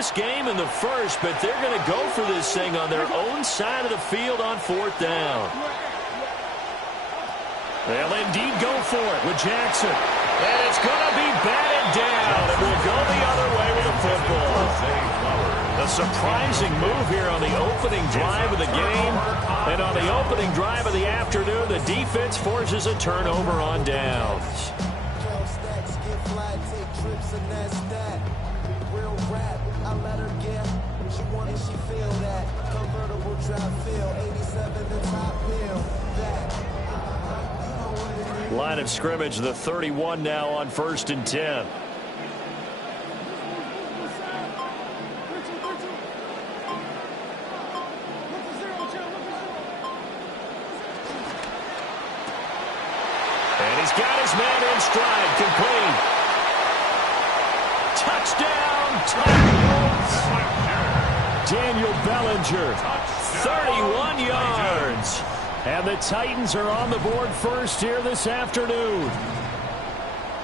this game in the first, but they're going to go for this thing on their own side of the field on 4th down. They'll indeed go for it with Jackson. And it's going to be batted down. It will go the other way with the football. A surprising move here on the opening drive of the game. And on the opening drive of the afternoon, the defense forces a turnover on downs. Line of scrimmage, the 31 now on 1st and 10. And he's got his man in stride, complete. Touchdown, Titans. Daniel Bellinger, 31 yards. And the Titans are on the board first here this afternoon.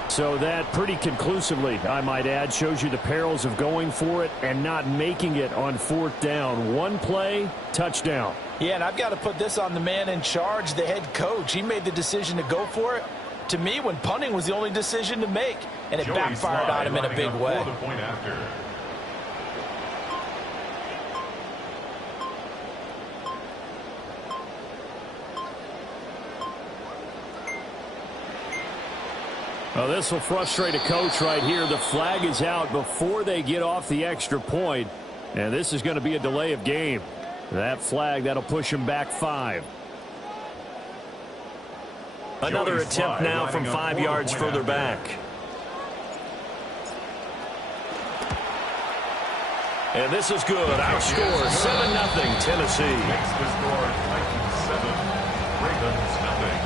So that pretty conclusively, I might add, shows you the perils of going for it and not making it on 4th down. One play, touchdown. Yeah, and I've got to put this on the man in charge, the head coach. He made the decision to go for it. To me, when punting was the only decision to make, and it backfired on him in a big way. Well, this will frustrate a coach right here. The flag is out before they get off the extra point, and this is going to be a delay of game. That flag, that'll push him back 5. Another attempt now from 5 yards further back. And this is good. Our score, 7-0 Tennessee. Makes the score 7. Ravens nothing.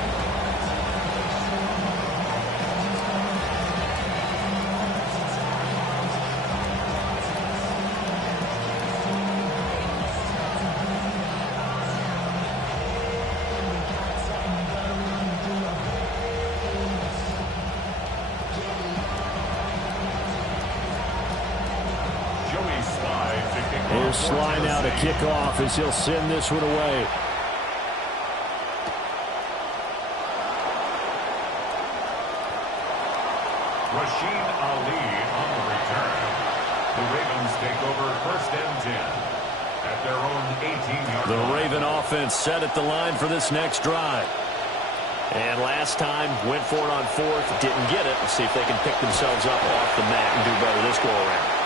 Sly now to kick off as he'll send this one away. Rasheen Ali on the return. The Ravens take over 1st and 10 at their own 18-yard line. The Raven offense set at the line for this next drive. And last time went for it on 4th, didn't get it. Let's see if they can pick themselves up off the mat and do better this go around.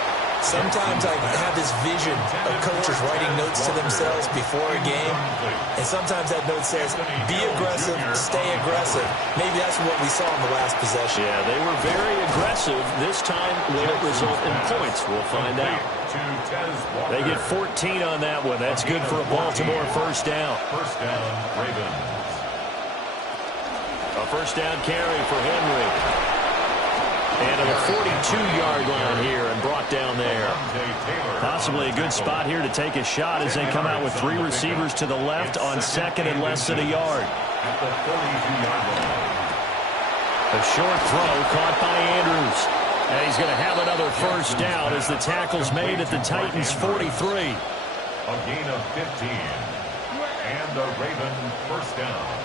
Sometimes I have this vision of coaches writing notes to themselves before a game, and sometimes that note says, be aggressive, stay aggressive. Maybe that's what we saw in the last possession. Yeah, they were very aggressive. This time, will it result in points? We'll find out. They get 14 on that one. That's good for a Baltimore 1st down. 1st down, Ravens. A 1st down carry for Henry. And to the 42-yard line here and brought down there. Possibly a good spot here to take a shot as they come out with 3 receivers to the left on 2nd and less than a yard. A short throw caught by Andrews. And he's going to have another 1st down as the tackle's made at the Titans' 43. A gain of 15. And the Raven 1st down.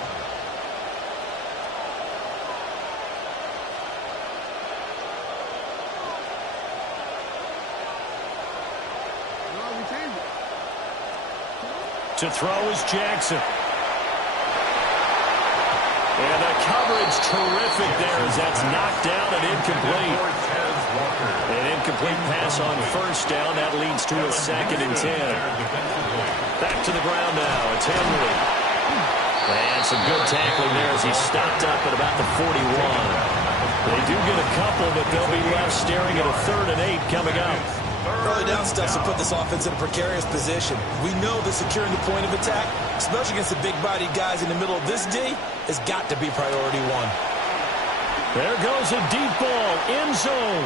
To throw is Jackson. And the coverage terrific there as that's knocked down and incomplete. An incomplete pass on 1st down. That leads to a 2nd and 10. Back to the ground now. It's Henry. And some good tackling there as he stopped up at about the 41. They do get a couple, but they'll be left staring at a 3rd and 8 coming up. Early down stuff to put this offense in a precarious position. We know that securing the point of attack, especially against the big-bodied guys in the middle of this D, has got to be priority 1. There goes a deep ball, end zone.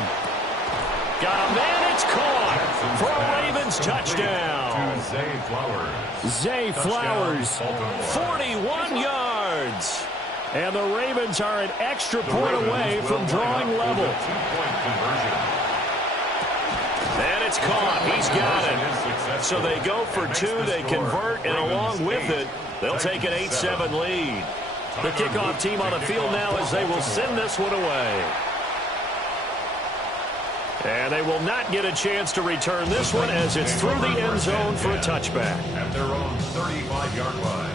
Got a man, it's caught for a Ravens touchdown. Zay Flowers, 41 yards. And the Ravens are an extra point away from drawing level. And And It's caught. He's got it. So they go for two. They convert, and along with it, they'll take an 8-7 lead. The kickoff team on the field now as they will send this one away. And they will not get a chance to return this one as it's through the end zone for a touchback. At their own 35-yard line.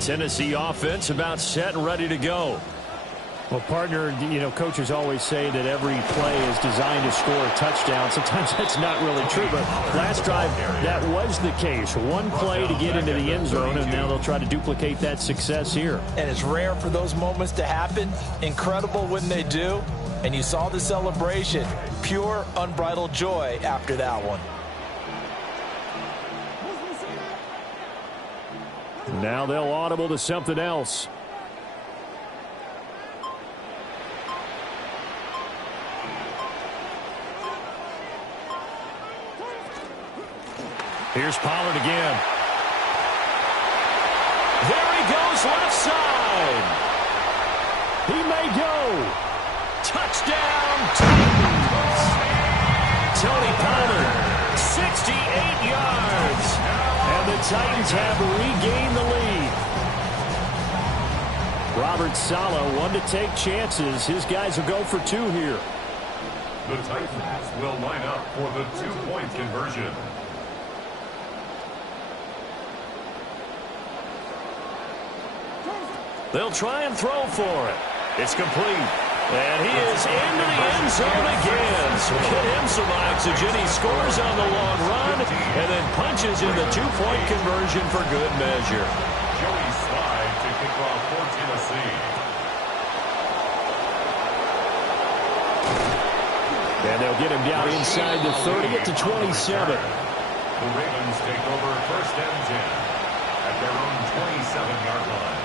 Tennessee offense about set and ready to go. Well, partner, coaches always say that every play is designed to score a touchdown. Sometimes that's not really true, but last drive, that was the case. One play to get into the end zone, and now they'll try to duplicate that success here. And it's rare for those moments to happen. Incredible when they do. And you saw the celebration. Pure, unbridled joy after that one. Now they'll audible to something else. Here's Pollard again. There he goes, left side. He may go. Touchdown, Titans. Tony Pollard, 68 yards. And the Titans have regained the lead. Robert Saleh, one to take chances. His guys will go for two here. The Titans will line up for the two-point conversion. They'll try and throw for it. It's complete. And he is into the end zone again. So get him some oxygen. He scores on the long run and then punches in the two-point conversion for good measure. Joey Slide to kick off for Tennessee. And they'll get him down inside the 30 at the 27. The Ravens take over first and 10 at their own 27-yard line.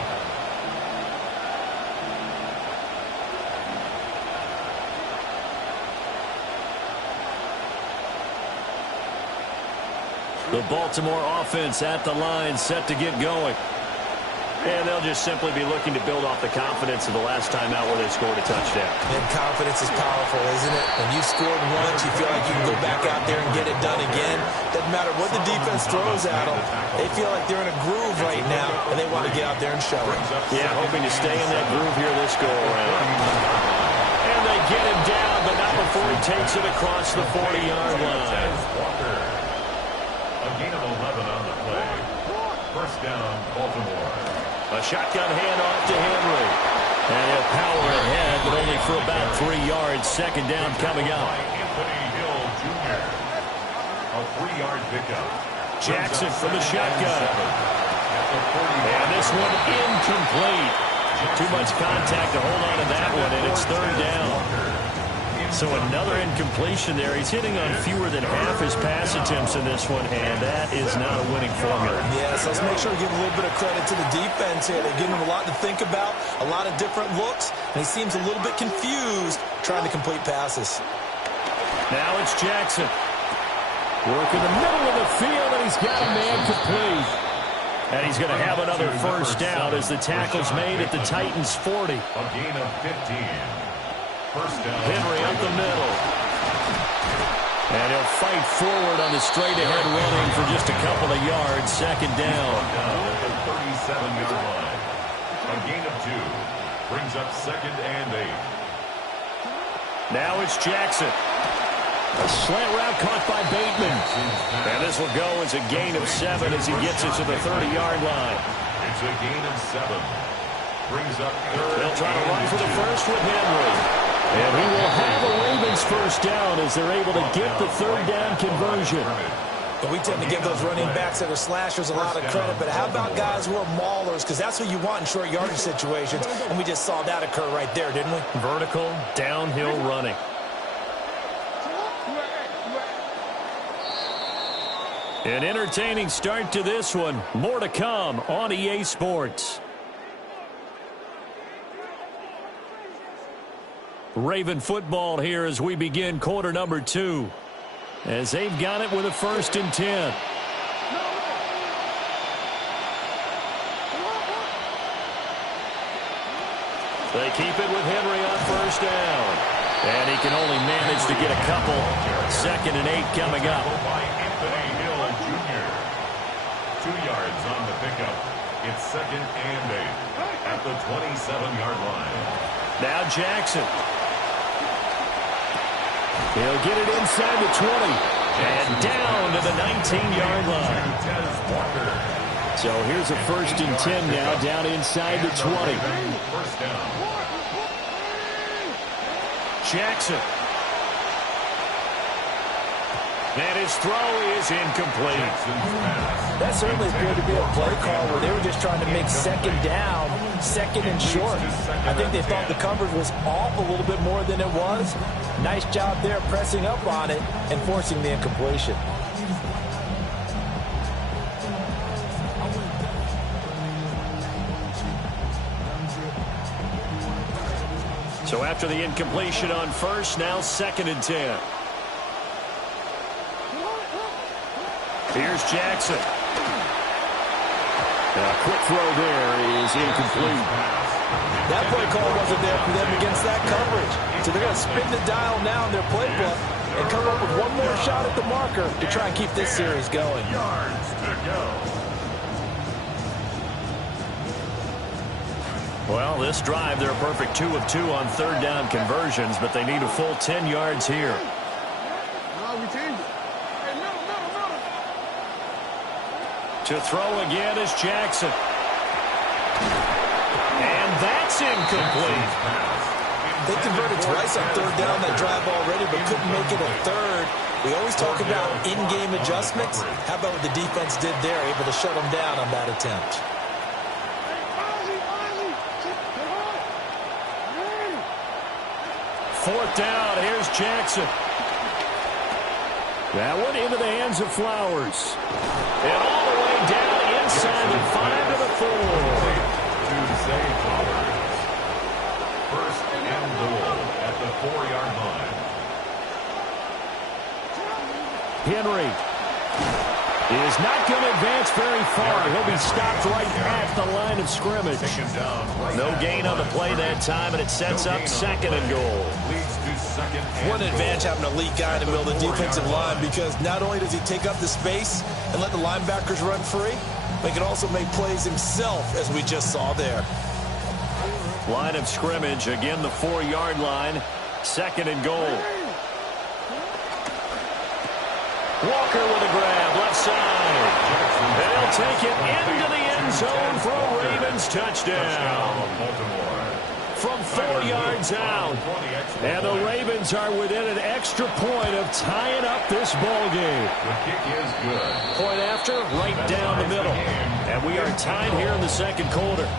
The Baltimore offense at the line, set to get going. And they'll just simply be looking to build off the confidence of the last time out where they scored a touchdown. And confidence is powerful, isn't it? When you scored once, you feel like you can go back out there and get it done again. Doesn't matter what the defense throws at them. They feel like they're in a groove right now, and they want to get out there and show it. Yeah, hoping to stay in that groove here this go-around. And they get him down, but not before he takes it across the 40-yard line. A gain of 11 on the play. First down, Baltimore. A shotgun handoff to Henry. And he'll power ahead, but only for about 3 yards. Second down coming up. Anthony Hill Jr. A 3-yard pickup. Jackson from the shotgun. And this one incomplete. Too much contact to hold on to that one, and it's third down. So another incompletion there. He's hitting on fewer than half his pass attempts in this one, and that is not a winning formula. Yes, let's make sure we give a little bit of credit to the defense here. They're giving him a lot to think about, a lot of different looks, and he seems a little bit confused trying to complete passes. Now it's Jackson. Working the middle of the field, and he's got a man complete. And he's going to have another first down as the tackle's made at the Titans' 40. A gain of 15. First down. Henry up the middle. And he'll fight forward on the straight-ahead running for just a couple of yards. Second down. At the 37-yard line. A gain of 2. Brings up second and 8. Now it's Jackson. A slant route caught by Bateman. And this will go as a gain of 7 as he gets it to the 30-yard line. It's a gain of 7. Brings up third. They'll try to run for the first with Henry. And he will have a Ravens first down as they're able to get the third down conversion. But we tend to give those running backs that are slashers a lot of credit. But how about guys who are maulers? Because that's what you want in short yardage situations. And we just saw that occur right there, didn't we? Vertical, downhill running. An entertaining start to this one. More to come on EA Sports. Raven football here as we begin quarter number 2. as they've got it with a 1st and 10. They keep it with Henry on 1st down. And he can only manage to get a couple. 2nd and 8 coming up. By Anthony Hill Jr. 2 yards on the pickup. It's 2nd and 8 at the 27-yard line. Now Jackson. He'll get it inside the 20. And down to the 19-yard line. So here's a 1st and 10 now, down inside the 20. 1st down. Jackson. And his throw is incomplete. That certainly appeared to be a play call where they were just trying to make 2nd down, 2nd and short. I think they thought the coverage was off a little bit more than it was. Nice job there pressing up on it and forcing the incompletion. So after the incompletion on 1st, now 2nd and 10. Here's Jackson. A quick throw there is incomplete. That play call wasn't there for them against that coverage. So they're going to spin the dial now in their playbook and come up with one more shot at the marker to try and keep this series going. Yards to go. Well, this drive, they're a perfect 2 of 2 on 3rd down conversions, but they need a full 10 yards here. To throw again is Jackson. And that's incomplete. They converted twice on 3rd down that drive already, but couldn't make it a 3rd. We always talk about in-game adjustments. How about what the defense did there, able to shut them down on that attempt? 4th down, here's Jackson. That one into the hands of Flowers. And all the way down inside the 5 to the 4. To save Flowers. 1st and goal at the 4-yard line. Henry is not going to advance very far. He'll be stopped right at the line of scrimmage. No gain on the play that time, and it sets up 2nd and goal. One advantage having an elite guy in the middle of the defensive line, because not only does he take up the space and let the linebackers run free, but he can also make plays himself, as we just saw there. Line of scrimmage, again the 4-yard line. 2nd and goal. Walker with a grab, left side. They'll take it into the end zone for a Ravens touchdown. From 4 yards out. And the Ravens are within an extra point of tying up this ball game. The kick is good. Point after, right down the middle. And we are tied here in the 2nd quarter.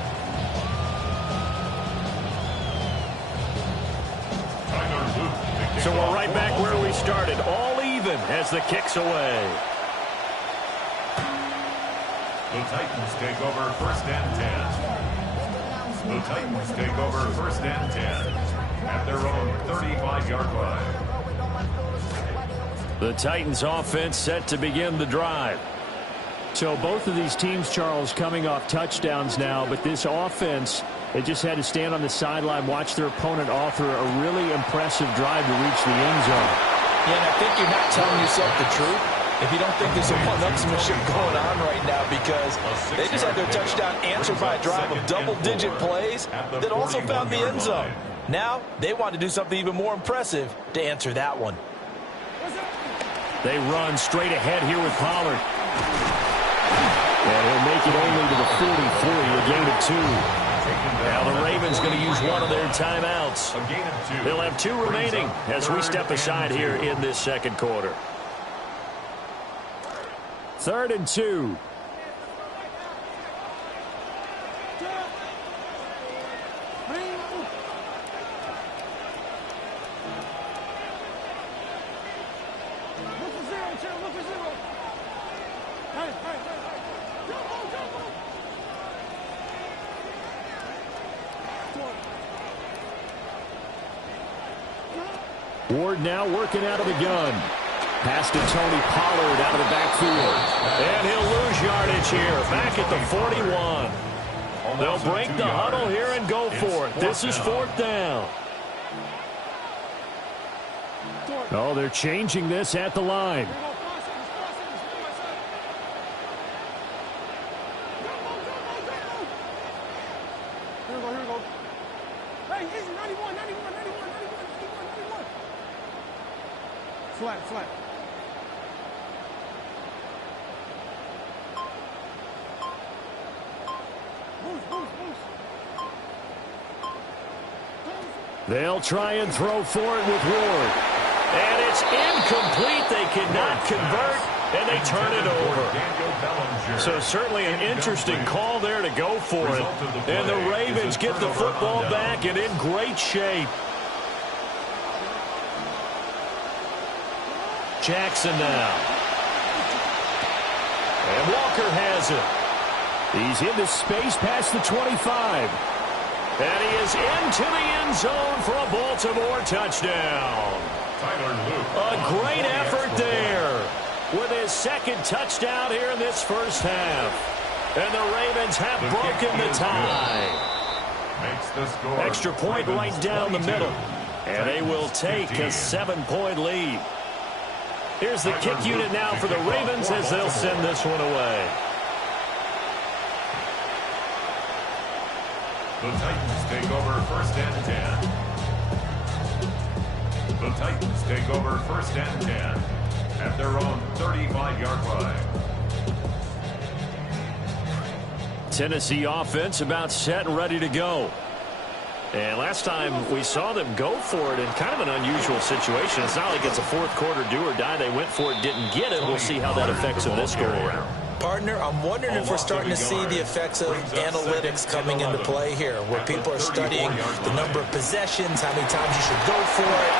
So we're right back where we started. All even as the kick's away. The Titans take over 1st and 10. The Titans take over 1st and 10 at their own 35-yard line. The Titans offense set to begin the drive. So both of these teams, Charles, coming off touchdowns now, but this offense, they just had to stand on the sideline, watch their opponent author a really impressive drive to reach the end zone. Yeah, and I think you're not telling yourself the truth if you don't think there's a one-upsmanship going on right now, because they just had their touchdown answered by a drive of double-digit plays that also found the end zone. Now, they want to do something even more impressive to answer that one. They run straight ahead here with Pollard. And he'll make it only to the 43, a gain of 2. Now the Ravens going to use one of their timeouts. They'll have 2 remaining as we step aside here in this 2nd quarter. 3rd and 2. Ward now working out of the gun. Pass to Tony Pollard out of the backfield. And he'll lose yardage here, back at the 41. They'll break the huddle here and go for it. This is 4th down. Oh, they're changing this at the line. Here we go. Hey, easy, 91. Flat. Boost. They'll try and throw for it with Ward. And it's incomplete. They cannot convert, and they turn it over. So certainly an interesting call there to go for it. And the Ravens get the football back and in great shape. Jackson now. And Walker has it. He's into space past the 25. And he is into the end zone for a Baltimore touchdown. A great effort there with his second touchdown here in this first half. And the Ravens have broken the tie. Extra point right down the middle. And they will take a 7-point lead. Here's the kick unit now for the Ravens as they'll send this one away. The Titans take over 1st and 10. The Titans take over 1st and 10 at their own 35-yard line. Tennessee offense about set and ready to go. And last time we saw them go for it in kind of an unusual situation. It's not like it's a fourth quarter do or die. They went for it, didn't get it. We'll see how that affects them this go around. Partner, I'm wondering if we're starting to see the effects of analytics coming into play here, where people are studying the number of possessions, how many times you should go for it,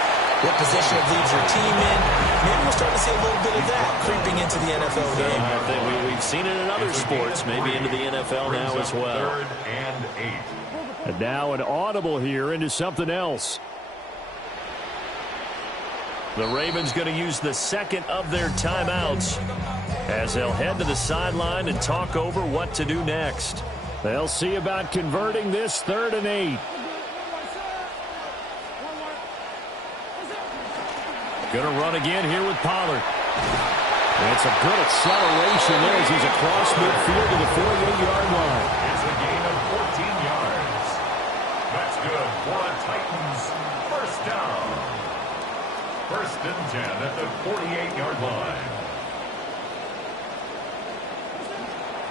what position it leaves your team in. Maybe we're starting to see a little bit of that creeping into the NFL game. I think we've seen it in other sports, maybe into the NFL now as well. 3rd and 8. And now an audible here into something else. The Ravens going to use the second of their timeouts as they'll head to the sideline and talk over what to do next. They'll see about converting this 3rd and 8. Going to run again here with Pollard. And it's a good acceleration there as he's across midfield to the 48-yard line. It's a gain of 14 yards. That's good for a Titans first down. 1st and 10 at the 48-yard line.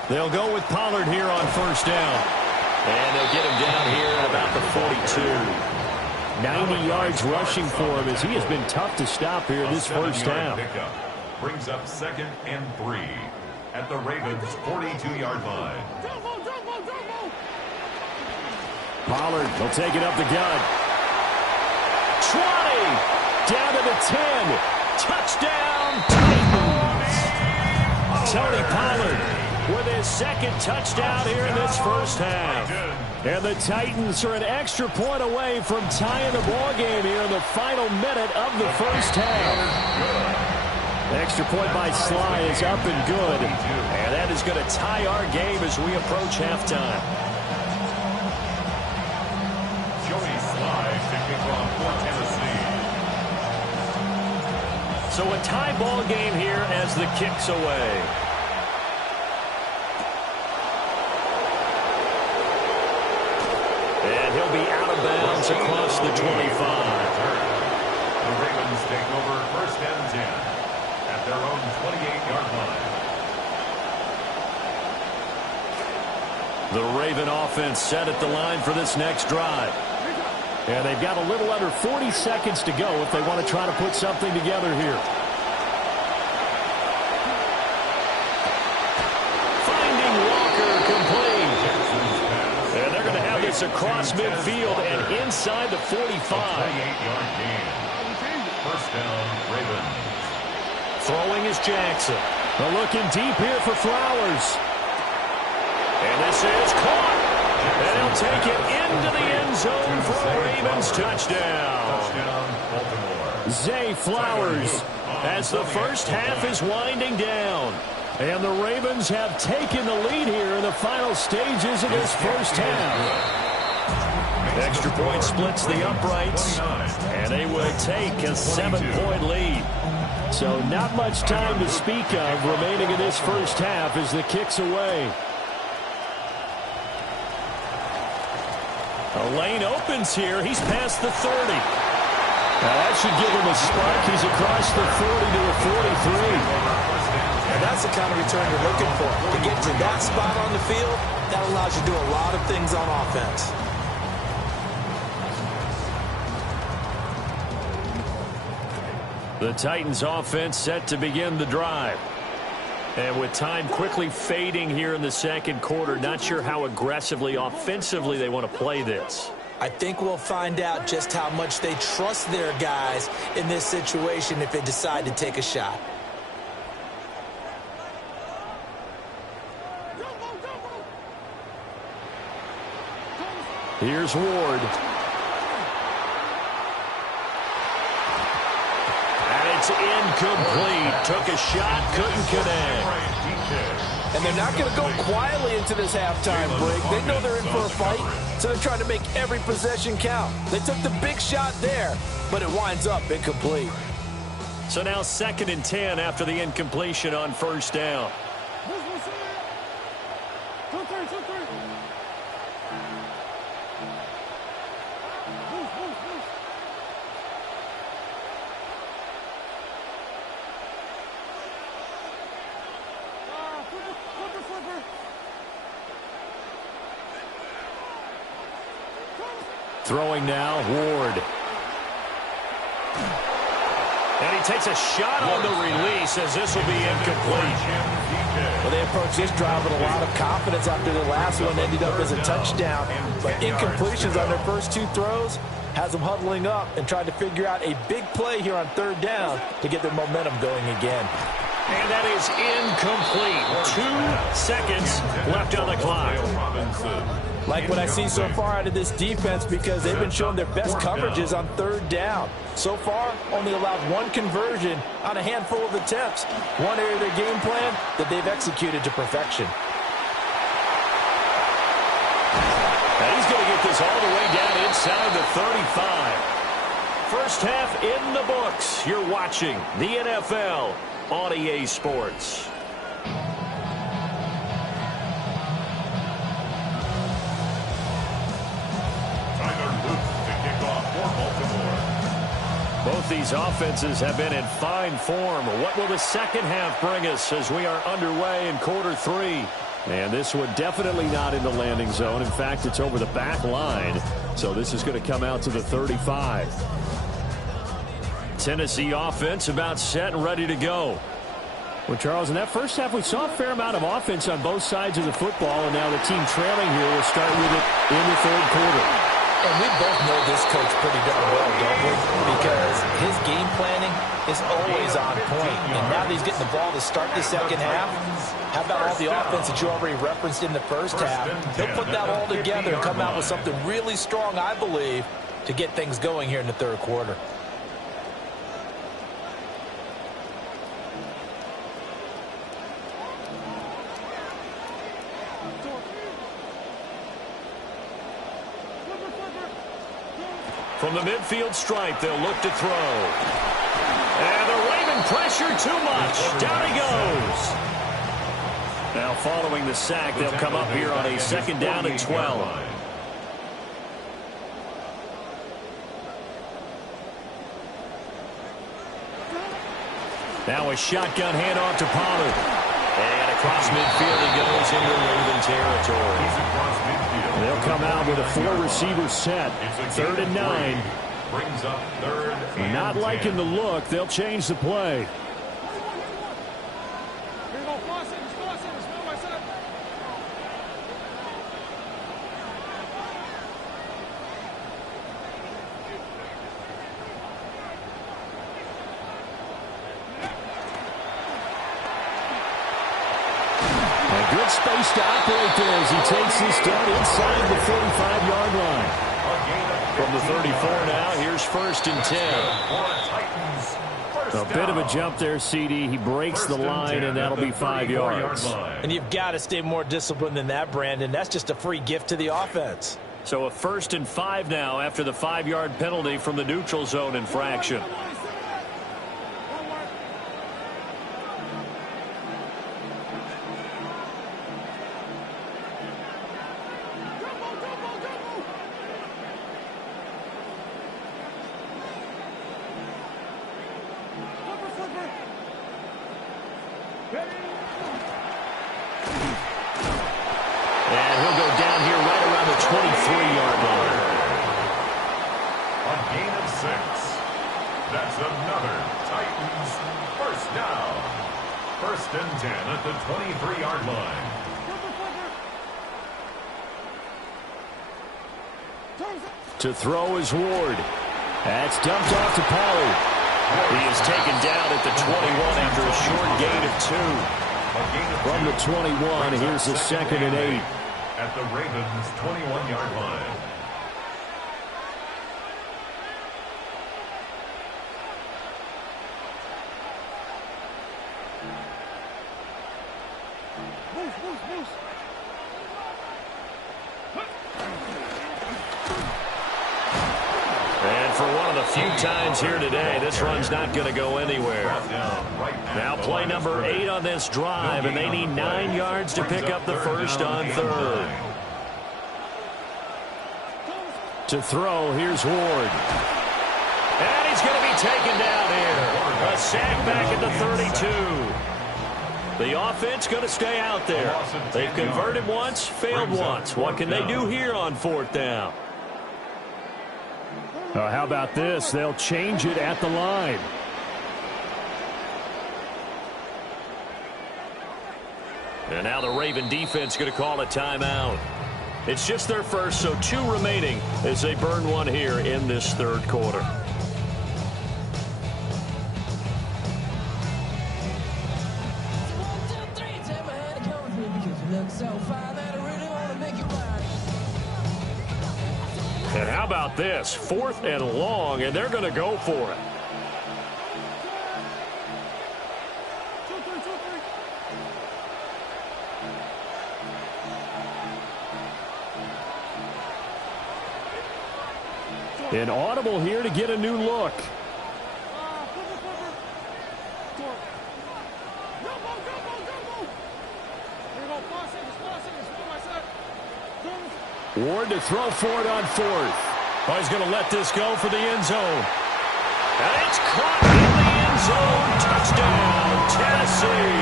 They'll go with Pollard here on 1st down. And they'll get him down here at about the 42. 90 yards rushing for him as he has been tough to stop here this first half. Brings up 2nd and 3 at the Ravens' 42-yard line. Pollard will take it up the gut. 20. Down to the 10. Touchdown, Titans. Tony Pollard with his second touchdown here in this first half. And the Titans are an extra point away from tying the ball game here in the final minute of the first half. Extra point by Sly is up and good. And that is going to tie our game as we approach halftime. Joey Sly to kick off for Tennessee. So a tie ball game here as the kick's away. And he'll be out of bounds across the 25. The Ravens take over 1st and 10 at their own 28-yard line. The Raven offense set at the line for this next drive. And they've got a little under 40 seconds to go if they want to try to put something together here. Finding Walker complete. And they're going to have this across midfield and inside the 45. 28-yard gain. 1st down, Ravens. Throwing is Jackson. They're looking deep here for Flowers. And this is caught. And he'll take it into the end zone for a Ravens touchdown. Touchdown, Baltimore. Zay Flowers as the first half is winding down. And the Ravens have taken the lead here in the final stages of this first half. Extra point splits the uprights, and they will take a 7-point lead. So not much time to speak of remaining in this first half as the kick's away. A lane opens here. He's past the 30. Now that should give him a spark. He's across the 40 to the 43. And that's the kind of return you're looking for. To get to that spot on the field, that allows you to do a lot of things on offense. The Titans offense set to begin the drive. And with time quickly fading here in the second quarter, not sure how aggressively, offensively they want to play this. I think we'll find out just how much they trust their guys in this situation if they decide to take a shot. Here's Ward. It's incomplete. Took a shot, couldn't connect. And they're not going to go quietly into this halftime break. They know they're in for a fight, so they're trying to make every possession count. They took the big shot there, but it winds up incomplete. So now 2nd and 10 after the incompletion on first down. Throwing now, Ward. And he takes a shot on the release as this will be incomplete. Well, they approached this drive with a lot of confidence after the last one ended up as a touchdown. But incompletions on their first 2 throws has them huddling up and trying to figure out a big play here on 3rd down to get their momentum going again. And that is incomplete. 2 seconds left on the clock. Like what I see so far out of this defense because they've been showing their best coverages on 3rd down. So far, only allowed 1 conversion on a handful of attempts. One area of their game plan that they've executed to perfection. And he's going to get this all the way down inside the 35. First half in the books. You're watching the NFL on EA Sports. Both these offenses have been in fine form. What will the second half bring us as we are underway in quarter 3? And this one definitely not in the landing zone. In fact, it's over the back line. So this is going to come out to the 35. Tennessee offense about set and ready to go. Well, Charles, in that first half, we saw a fair amount of offense on both sides of the football, and now the team trailing here will start with it in the 3rd quarter. And we both know this coach pretty darn well, don't we? Because his game planning is always on point. And now that he's getting the ball to start the second half, how about all the offense that you already referenced in the first half? He'll put that all together and come out with something really strong, I believe, to get things going here in the 3rd quarter. From the midfield stripe, they'll look to throw. And the Raven pressure too much. Down he goes. Now following the sack, they'll come up here on a 2nd down and 12. Now a shotgun handoff to Pollard. And across midfield he goes into Raven territory. They'll come out with a 4-receiver set. 3rd and 9. Brings up 3rd and Not 10. liking the look. They'll change the play. Good space to operate there as he takes this down inside the 45-yard line. From the 34 now, here's 1st and 10. A bit of a jump there, CD. He breaks the line, and that'll be 5 yards. And you've got to stay more disciplined than that, Brandon. That's just a free gift to the offense. So a 1st and 5 now after the 5-yard penalty from the neutral zone infraction. And he'll go down here right around the 23-yard line. A gain of 6. That's another Titans first down. 1st and 10 at the 23-yard line. To throw is Ward. That's dumped off to Pollard. He is taken down at the 21 after a short gain of 2. From the 21, here's the 2nd and 8. At the Ravens' 21-yard line. And for one of the few times here today, this run's not going to go anywhere. Now play number 8 on this drive, and they need 9 yards to pick up the first on 3rd. To throw, here's Ward. And he's going to be taken down here. A sack back at the 32. The offense going to stay out there. They've converted once, failed once. What can they do here on 4th down? How about this? They'll change it at the line. And now the Raven defense going to call a timeout. It's just their first, so 2 remaining as they burn one here in this 3rd quarter. And how about this? 4th and long, and they're going to go for it. An audible here to get a new look. Ward to throw for it on 4th. Oh, he's going to let this go for the end zone. And it's caught in the end zone. Touchdown, Tennessee.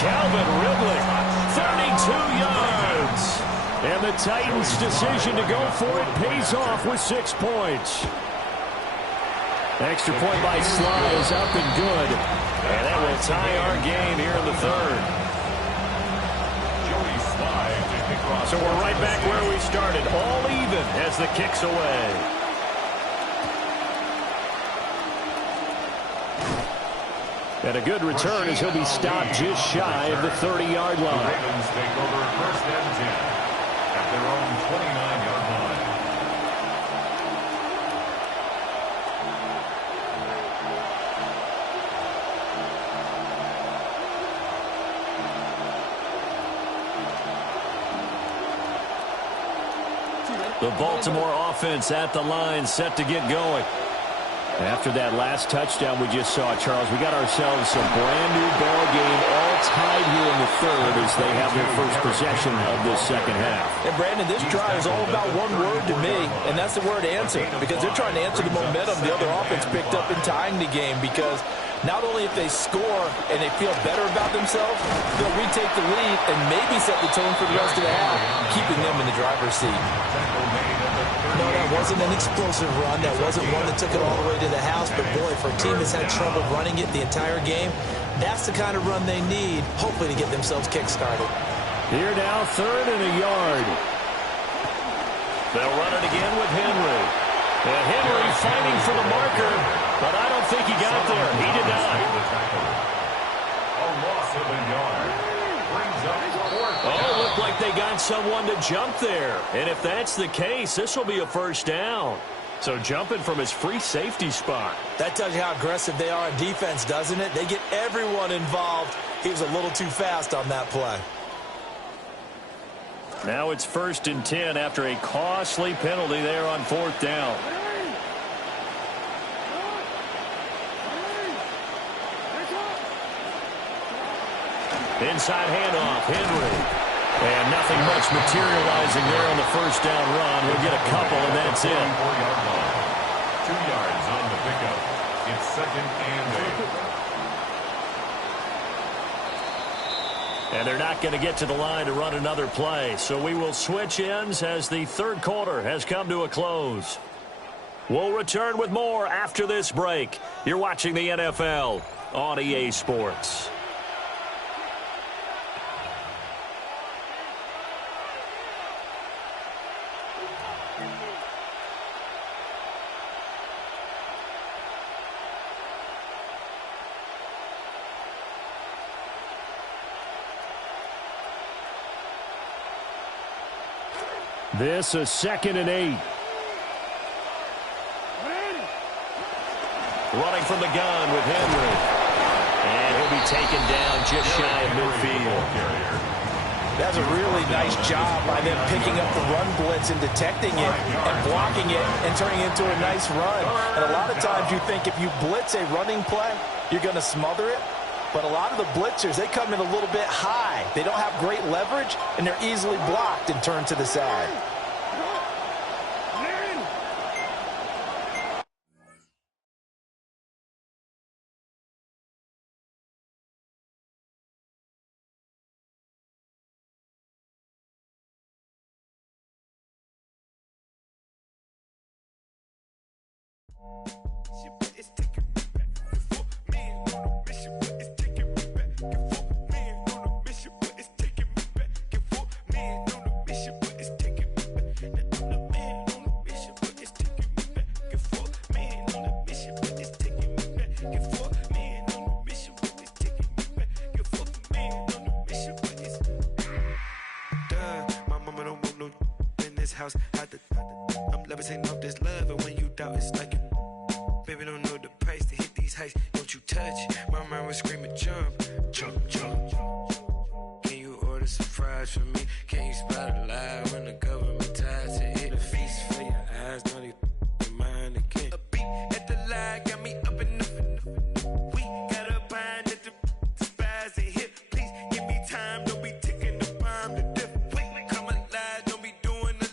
Calvin Ridley, 32 yards. And the Titans' decision to go for it pays off with 6 points. Extra point by Sly is up and good. And that will tie our game here in the 3rd. So we're right back where we started, all even as the kick's away. And a good return as he'll be stopped just shy of the 30-yard line. The Ravens take over 1st and 10 at their own 29-yard line. The Baltimore offense at the line, set to get going. After that last touchdown we just saw, Charles, we got ourselves a brand-new ball game, all tied here in the 3rd as they have their first possession of this 2nd half. And, Brandon, this drive is all about one word to me, and that's the word answer, because they're trying to answer the momentum the other offense picked up in tying the game, because not only if they score and they feel better about themselves, they'll retake the lead and maybe set the tone for the rest of the half, keeping them in the driver's seat. No, that wasn't an explosive run. That wasn't one that took it all the way to the house. But, boy, for a team that's had trouble running it the entire game, that's the kind of run they need, hopefully, to get themselves kick-started. Here now, 3rd and a yard. They'll run it again with Henry. And Henry fighting for the marker, but I don't think he got there. He did not. A loss of a yard. Brings up 4th down. Oh, looked like they got want someone to jump there. And if that's the case, this will be a first down. So jumping from his free safety spot. That tells you how aggressive they are on defense, doesn't it? They get everyone involved. He was a little too fast on that play. Now it's 1st and 10 after a costly penalty there on 4th down. Inside handoff, Henry. And nothing much materializing there on the first down run. He'll get a couple, and that's it. 4-yard line. 2 yards on the pickup. It's 2nd and 8. And they're not going to get to the line to run another play. So we will switch ends as the third quarter has come to a close. We'll return with more after this break. You're watching the NFL on EA Sports. This is 2nd and 8. Running from the gun with Henry. And he'll be taken down just shy of midfield. That's a really nice job by them picking up the run blitz and detecting it and blocking it and turning it into a nice run. And a lot of times you think if you blitz a running play, you're going to smother it. But a lot of the blitzers, they come in a little bit high. They don't have great leverage, and they're easily blocked and turned to the side. I'm levitating off this love, and when you doubt, it's like baby don't know the price to hit these heights. Don't you touch? My mind was screaming, jump, jump, jump. Can you order some fries for me? Can you spot a lie when the government ties to hit a feast for your eyes? Don't even mind again. A beat at the line got me up and up. We got a bind at the spies and hip. Please give me time. Don't be ticking the bomb to dip. Wait, come alive. Don't be doing the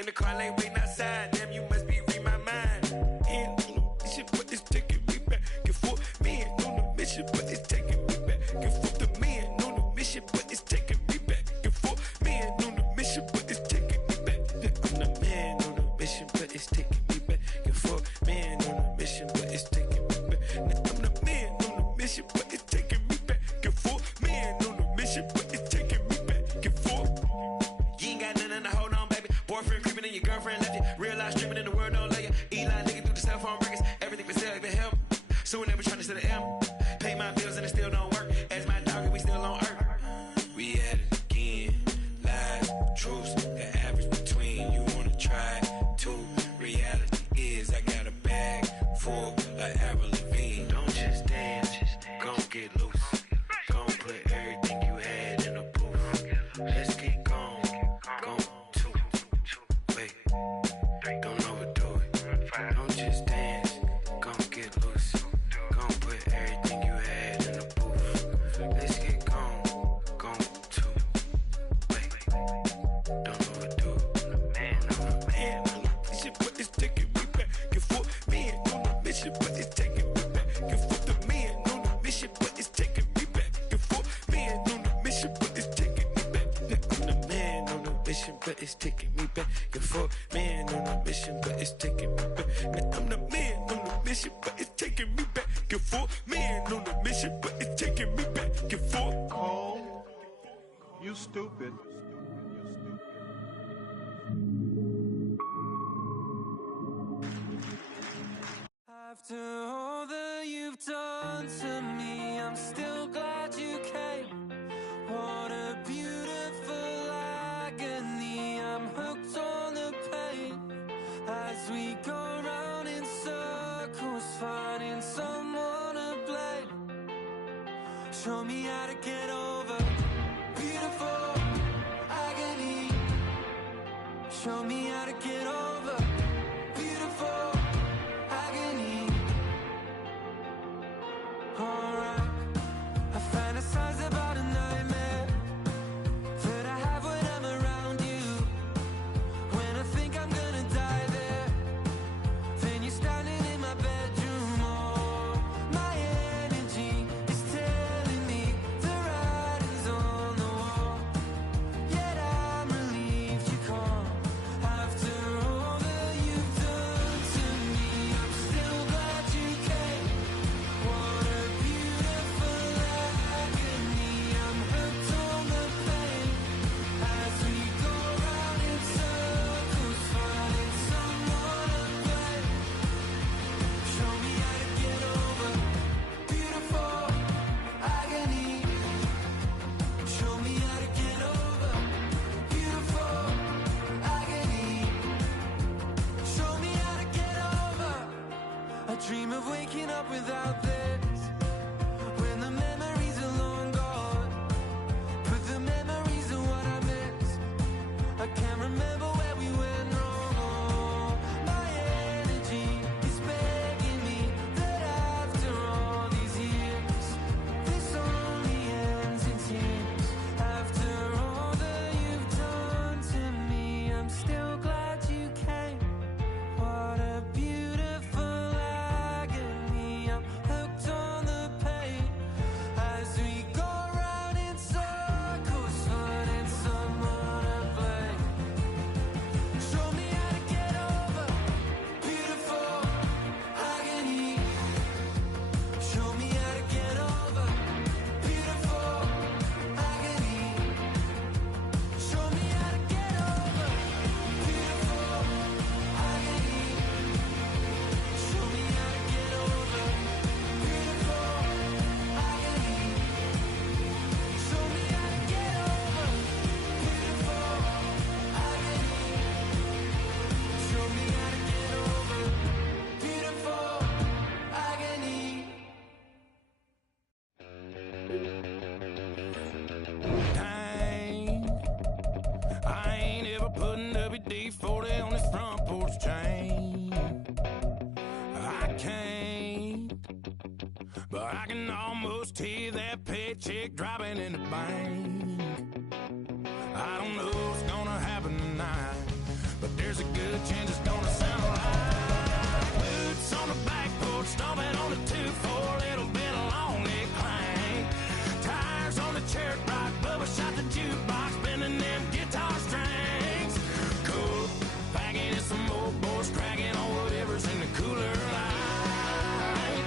in the car lane waiting outside. Damn, you must be reading my mind. And on the mission, but it's taking me back and forth. Man on the mission, but it's taking me back and forth. The man on the mission, but it's taking me back and forth. Man on the mission, but it's taking me back. I'm the man on the mission, but it's taking me back and forth. Man on the mission, but it's taking me back. I'm the man on the mission, but it's taking me back and forth. Man on the mission, but it's taking me back and forth. You ain't got nothing to hold on, baby. Boyfriend creeping in your girlfriend left you. Real life streaming in the world don't let you. Eli nigga through the cell phone records. Everything for sale, even him. So we never trying to set an M. Pay my bills and it still don't work. As my dog, we still on earth. We at it again. Lies, truths, the average between. You wanna try it too. Reality is I got a bag full of Avril Lavigne. Don't just dance, gon' get loose. Gon' put everything you had in a booth. Let's get gone, gone two. Wait, don't overdo it. Don't just dance, gon' get loose. Gon' put everything you had in a booth. Let's get gone, gone two. Wait, don't overdo it. Man on the mission, but it's taking me back and forth. Man on the mission, but it's taking me back and forth. The man on the mission, but it's taking me back and forth. Man on the mission, but it's taking me back. I'm the man on the mission, but it's taking me back and forth. Man on the mission, but it's taking me back. I'm the man on the mission, but it's taking me back and forth. Man on the mission, but it's taking me back and forth. Cole, you stupid. After all that you've done to me, I'm still glad you came. What a beautiful life. Show me how to get over beautiful agony. Show me how to get over beautiful agony. Alright, I fantasize about a nightmare that I have when I'm around you. When I think I'm gonna die there, then you're standing in my bedroom. Oh, my energy is telling me the writing's on the wall. Yet I'm relieved you come. After all that you've done to me, I'm still glad you came. What a beautiful agony. I'm hooked on the pain as we go round in circles, finding someone to blame. Show me how to get over beautiful agony. Show me how to get over beautiful agony. Show me how to get over. I dream of waking up without this, when the memories are long gone. Put the memories of what I missed. I can't remember where we went wrong. Oh, my energy is begging me that after all these years, this only ends in tears. After all that you've done to me, I'm still glad you came. What a beautiful agony. I'm hooked on the pain as we go round in circles, finding someone to blame. Show me how to get over beautiful agony. Show me how to get over beautiful agony. Show me how to get over beautiful agony. Show me how to get over beautiful agony. Show me how to get over beautiful agony. Show me how to get over beautiful agony. Dang, I ain't ever putting WD-40 on this front porch chain. I can't, but I can almost hear that paycheck dropping in the bank. I don't know what's gonna happen tonight, but there's a good chance it's gonna sound like boots on the back porch, stomping on the 2-4, little bit of long neck clank. Tires on the church rock, Bubba shot the jukebox, bending them guitar strings. Cool, banging in some old boys, cracking on whatever's in the cooler light.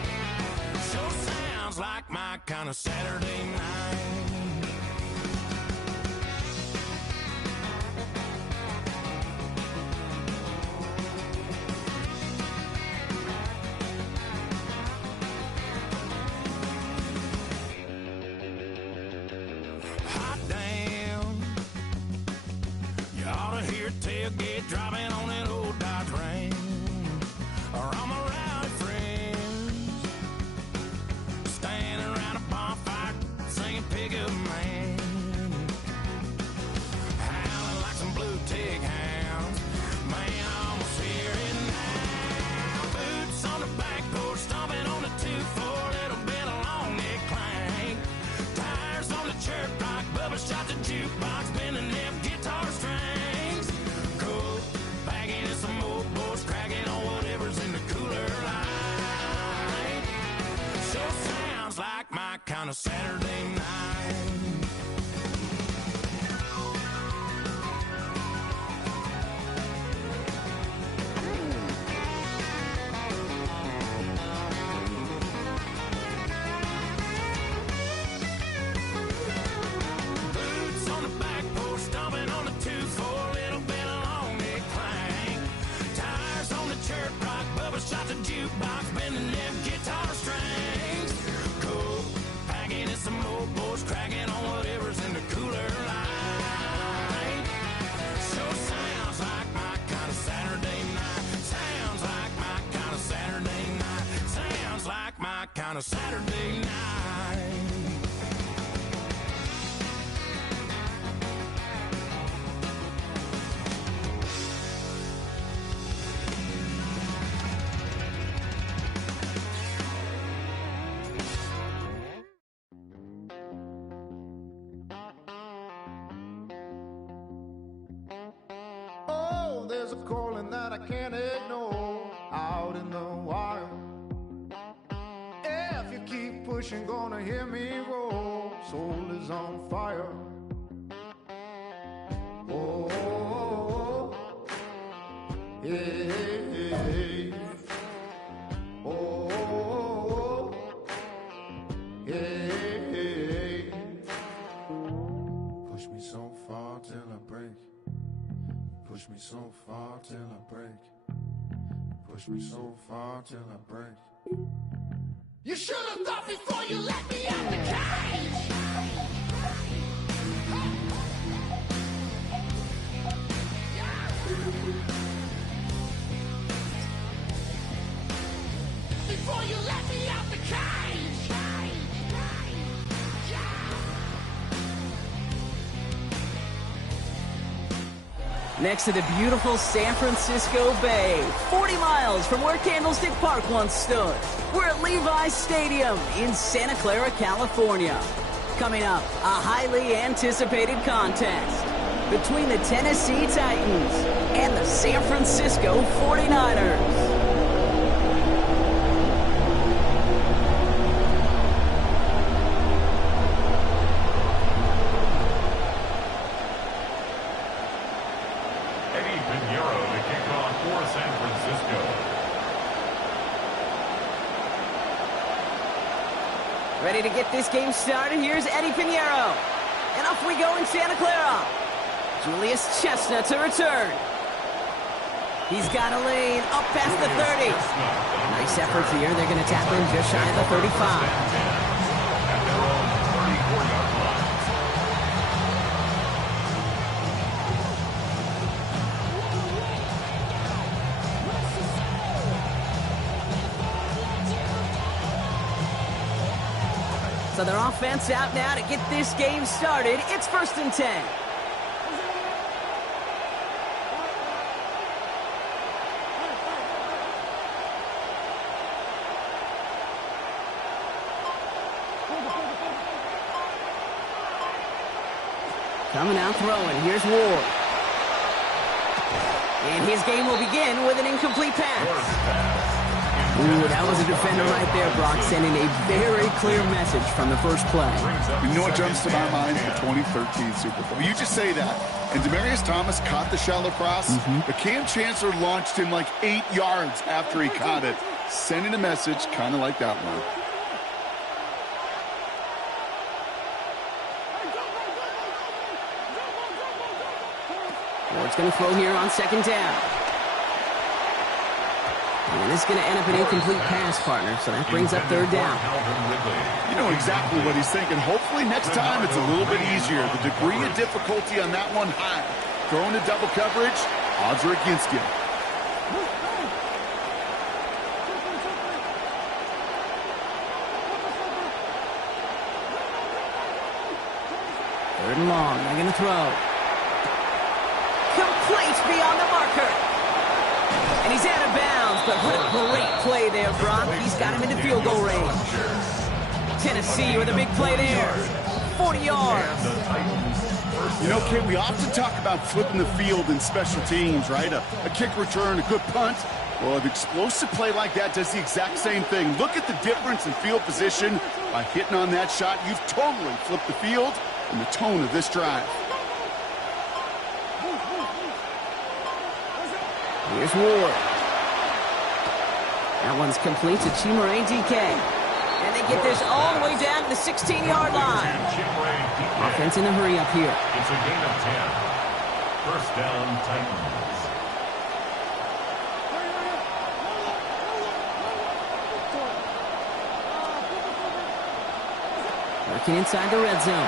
Sure sounds like my kind of Saturday night. Hot damn, you ought to hear a tailgate driving on that old Dodge Ram, or all my rowdy friends standing around a bonfire singing Pickup Man, howling like some blue tick hounds. Man, I almost hear it now. Boots on the back porch, stomping on the 2-4, little bit of long neck clank. Tires on the church rock, Bubba shot the jukebox, bending them guitar strings. Cool, bagging in some old boys, cracking on whatever's in the cooler light. Sure sounds like my kind of Saturday night. Boots on the back porch, stomping on the 2-4, little bit of long neck clank. Tires on the church rock, Bubba shot the jukebox, bending them guitar strings. Cool, packing in some old boys, cracking on whatever's in the cooler light. Sure sounds like my kind of Saturday night. Sounds like my kind of Saturday night. Sounds like my kind of Saturday night. ocean gonna hear me roar. Soul is on fire. Oh, oh, oh. Hey, hey, hey. Oh, oh, oh. Hey, hey, hey. Push me so far till I break. Push me so far till I break. Push me so far till I break. You should have thought before you let me out the cage. Before you let me out the cage. Next to the beautiful San Francisco Bay, 40 miles from where Candlestick Park once stood. We're at Levi's Stadium in Santa Clara, California. Coming up, a highly anticipated contest between the Tennessee Titans and the San Francisco 49ers. Ready to get this game started? Here's Eddie Pinheiro. And off we go in Santa Clara. Julius Chestnut to return. He's got a lane up past the 30. Nice effort here. They're going to tackle him just shy of the 35. So their offense out now to get this game started. It's 1st and 10. Coming out throwing. Here's Ward. And his game will begin with an incomplete pass. Ooh, that was a defender right there, Brock, sending a very clear message from the first play. You know what jumps to my mind? The 2013 Super Bowl. You just say that. And Demaryius Thomas caught the shallow cross, but Cam Chancellor launched him like 8 yards after he caught it, sending a message kind of like that one. Ward's going to throw here on 2nd down. And this is going to end up an incomplete pass, partner, so that brings up 3rd down. You know exactly what he's thinking. Hopefully next time it's a little bit easier. The degree of difficulty on that one high. Throwing to double coverage, odds are against you. 3rd and long. They're going to throw. Complete beyond the marker. And he's out of bounds, but what a great play there, Brock. He's got him into field goal range. Tennessee with a big play there. 40 yards. You know, Kid, we often talk about flipping the field in special teams, right? A kick return, a good punt. Well, an explosive play like that does the exact same thing. Look at the difference in field position. By hitting on that shot, you've totally flipped the field and the tone of this drive. Here's Ward. That one's complete to Chimere DK. And they get this all the way down to the 16-yard line. Offense in a hurry up here. It's a gain of 10. 1st down, Titans. Working inside the red zone.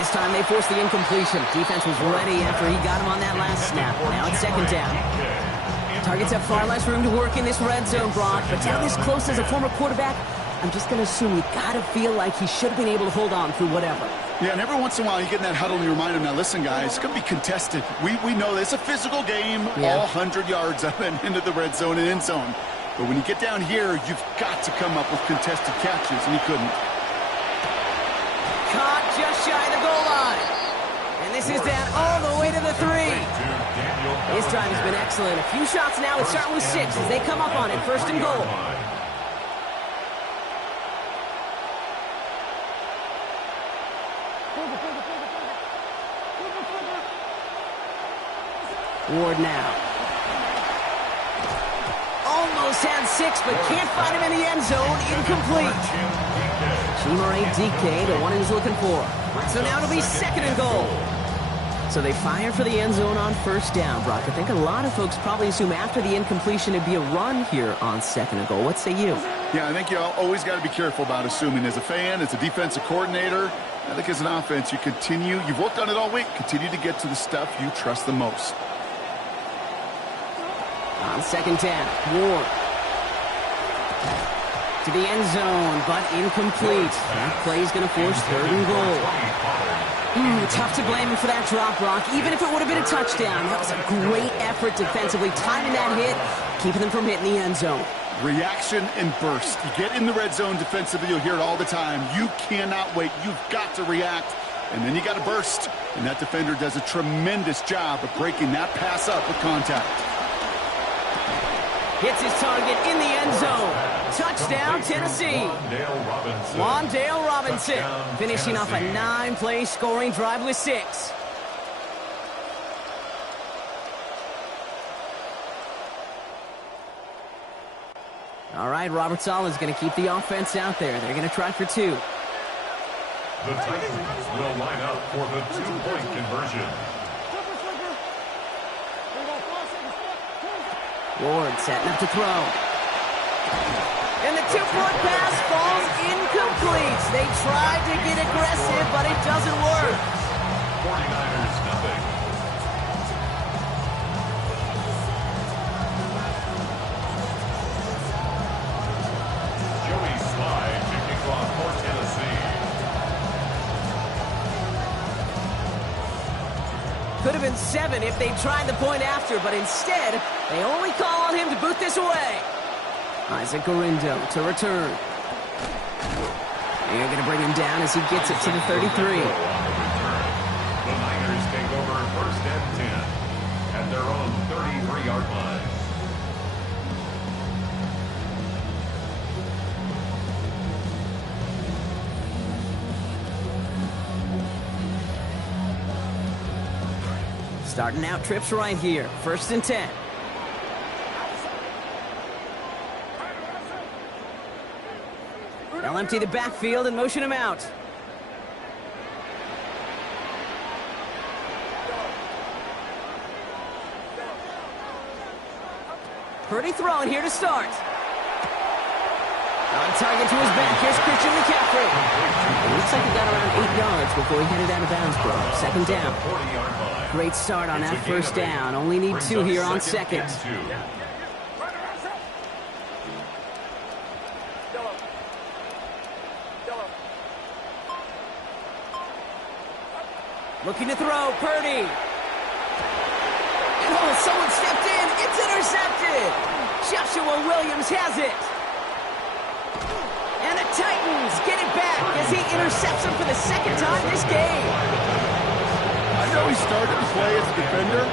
This time they forced the incompletion. Defense was ready after he got him on that last snap. Now it's 2nd down. Targets have far less room to work in this red zone, Brock. But down this close as a former quarterback, I'm just going to assume you got to feel like he should have been able to hold on through whatever. Yeah, and every once in a while you get in that huddle and you remind him, now listen, guys, it's going to be contested. We know this. It's a physical game, all 100 yards up and into the red zone and end zone. But when you get down here, you've got to come up with contested catches, and he couldn't. Caught just shy of the goal line. And this is down all the way to the 3. His drive has been excellent. A few shots now. It's starting with 6 as they come up on it. 1st and goal. Ward now. Almost had 6, but can't find him in the end zone. Incomplete. Chimere DK, the one he was looking for. So now it'll be 2nd and goal. So they fire for the end zone on 1st down, Brock. I think a lot of folks probably assume after the incompletion it'd be a run here on 2nd and goal. What say you? Yeah, I think you always got to be careful about assuming. As a fan, as a defensive coordinator, I think as an offense, you've worked on it all week, continue to get to the stuff you trust the most. On 2nd down, Ward. To the end zone, but incomplete. That play's going to force 3rd and goal. Tough to blame him for that drop, Brock. Even if it would have been a touchdown, that was a great effort defensively, timing that hit, keeping them from hitting the end zone. Reaction and burst. You get in the red zone defensively, you'll hear it all the time. You cannot wait. You've got to react, and then you got to burst. And that defender does a tremendous job of breaking that pass up with contact. Hits his target in the end zone. Touchdown, Tennessee. Wan'Dale Robinson finishing off a 9-play scoring drive with 6. All right, Robert Sala's going to keep the offense out there. They're going to try for 2. The Titans will line up for the 2-point conversion. Ward setting up to throw. And the 2-point pass falls incomplete. They tried to get aggressive, but it doesn't work. 49ers nothing. Joey Slide to kick off for Tennessee. Could have been 7 if they tried the point after, but instead, they only call on him to boot this away. Isaac Gorindo to return. They're going to bring him down as he gets it to the 33. The Niners take over 1st and 10 at their own 33-yard line. Starting out trips right here. 1st and 10. They'll empty the backfield and motion him out. Purdy throwing here to start. On target to his back. Here's Christian McCaffrey. It looks like he got around 8 yards before he headed out of bounds, bro. 2nd down. Great start on that 1st down. Only need 2 here on 2nd. Looking to throw, Purdy. Oh, someone stepped in. It's intercepted. Joshua Williams has it. And the Titans get it back as he intercepts him for the 2nd time this game. I know he started to play as a defender.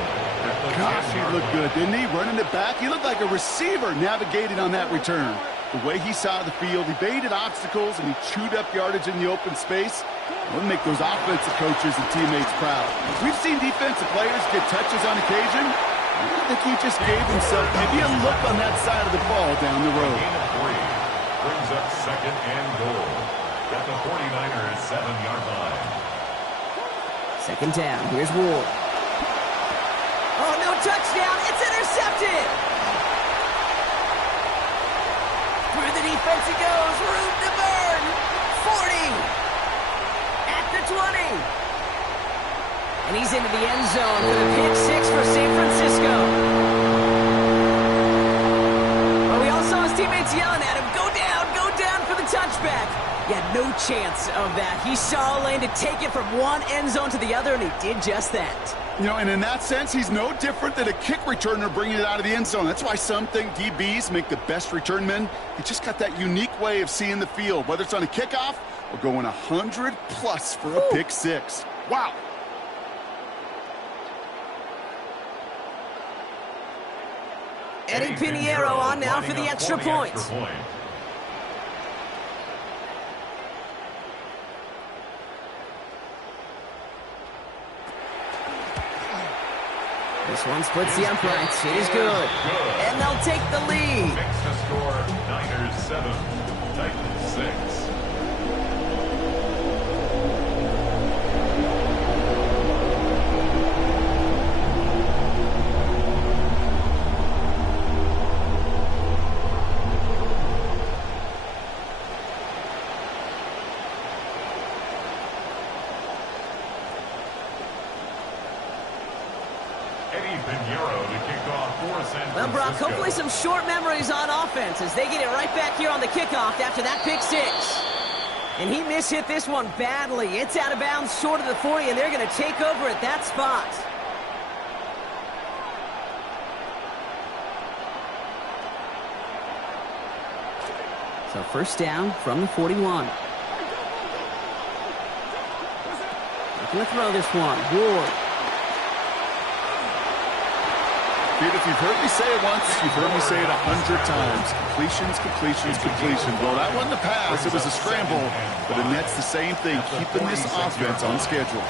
Gosh, he looked good, didn't he? Running it back. He looked like a receiver navigating on that return. The way he saw the field, he baited obstacles, and he chewed up yardage in the open space. It'll make those offensive coaches and teammates proud. We've seen defensive players get touches on occasion. I think he just gave himself maybe a look on that side of the ball down the road. Brings up 2nd and goal at the 49ers 7-yard line. 2nd down. Here's Ward. Oh, no touchdown. It's intercepted. Through the defense he goes. Room to burn. 40. At the 20. And he's into the end zone for the pick 6 for San Francisco. But we all saw his teammates yelling at him, go down for the touchback. He had no chance of that. He saw a lane to take it from one end zone to the other, and he did just that. You know, and in that sense, he's no different than a kick returner bringing it out of the end zone. That's why some think DBs make the best return men. He just got that unique way of seeing the field, whether it's on a kickoff or going 100+ for a pick 6. Wow. Eddie Pinheiro on now for the extra point. This one splits the uprights. It is good. And they'll take the lead. Makes the score Niners 7, Titans 6. Well, Brock, hopefully some short memories on offense as they get it right back here on the kickoff after that pick six. And he mishit this one badly. It's out of bounds short of the 40, and they're going to take over at that spot. So first down from the 41. Looking to throw this one. Ward. If you've heard me say it once, you've heard me say it 100 times. Completions, completions, completions. Well, that wasn't a pass. It was a scramble. But the Nets, the same thing, keeping this offense on schedule.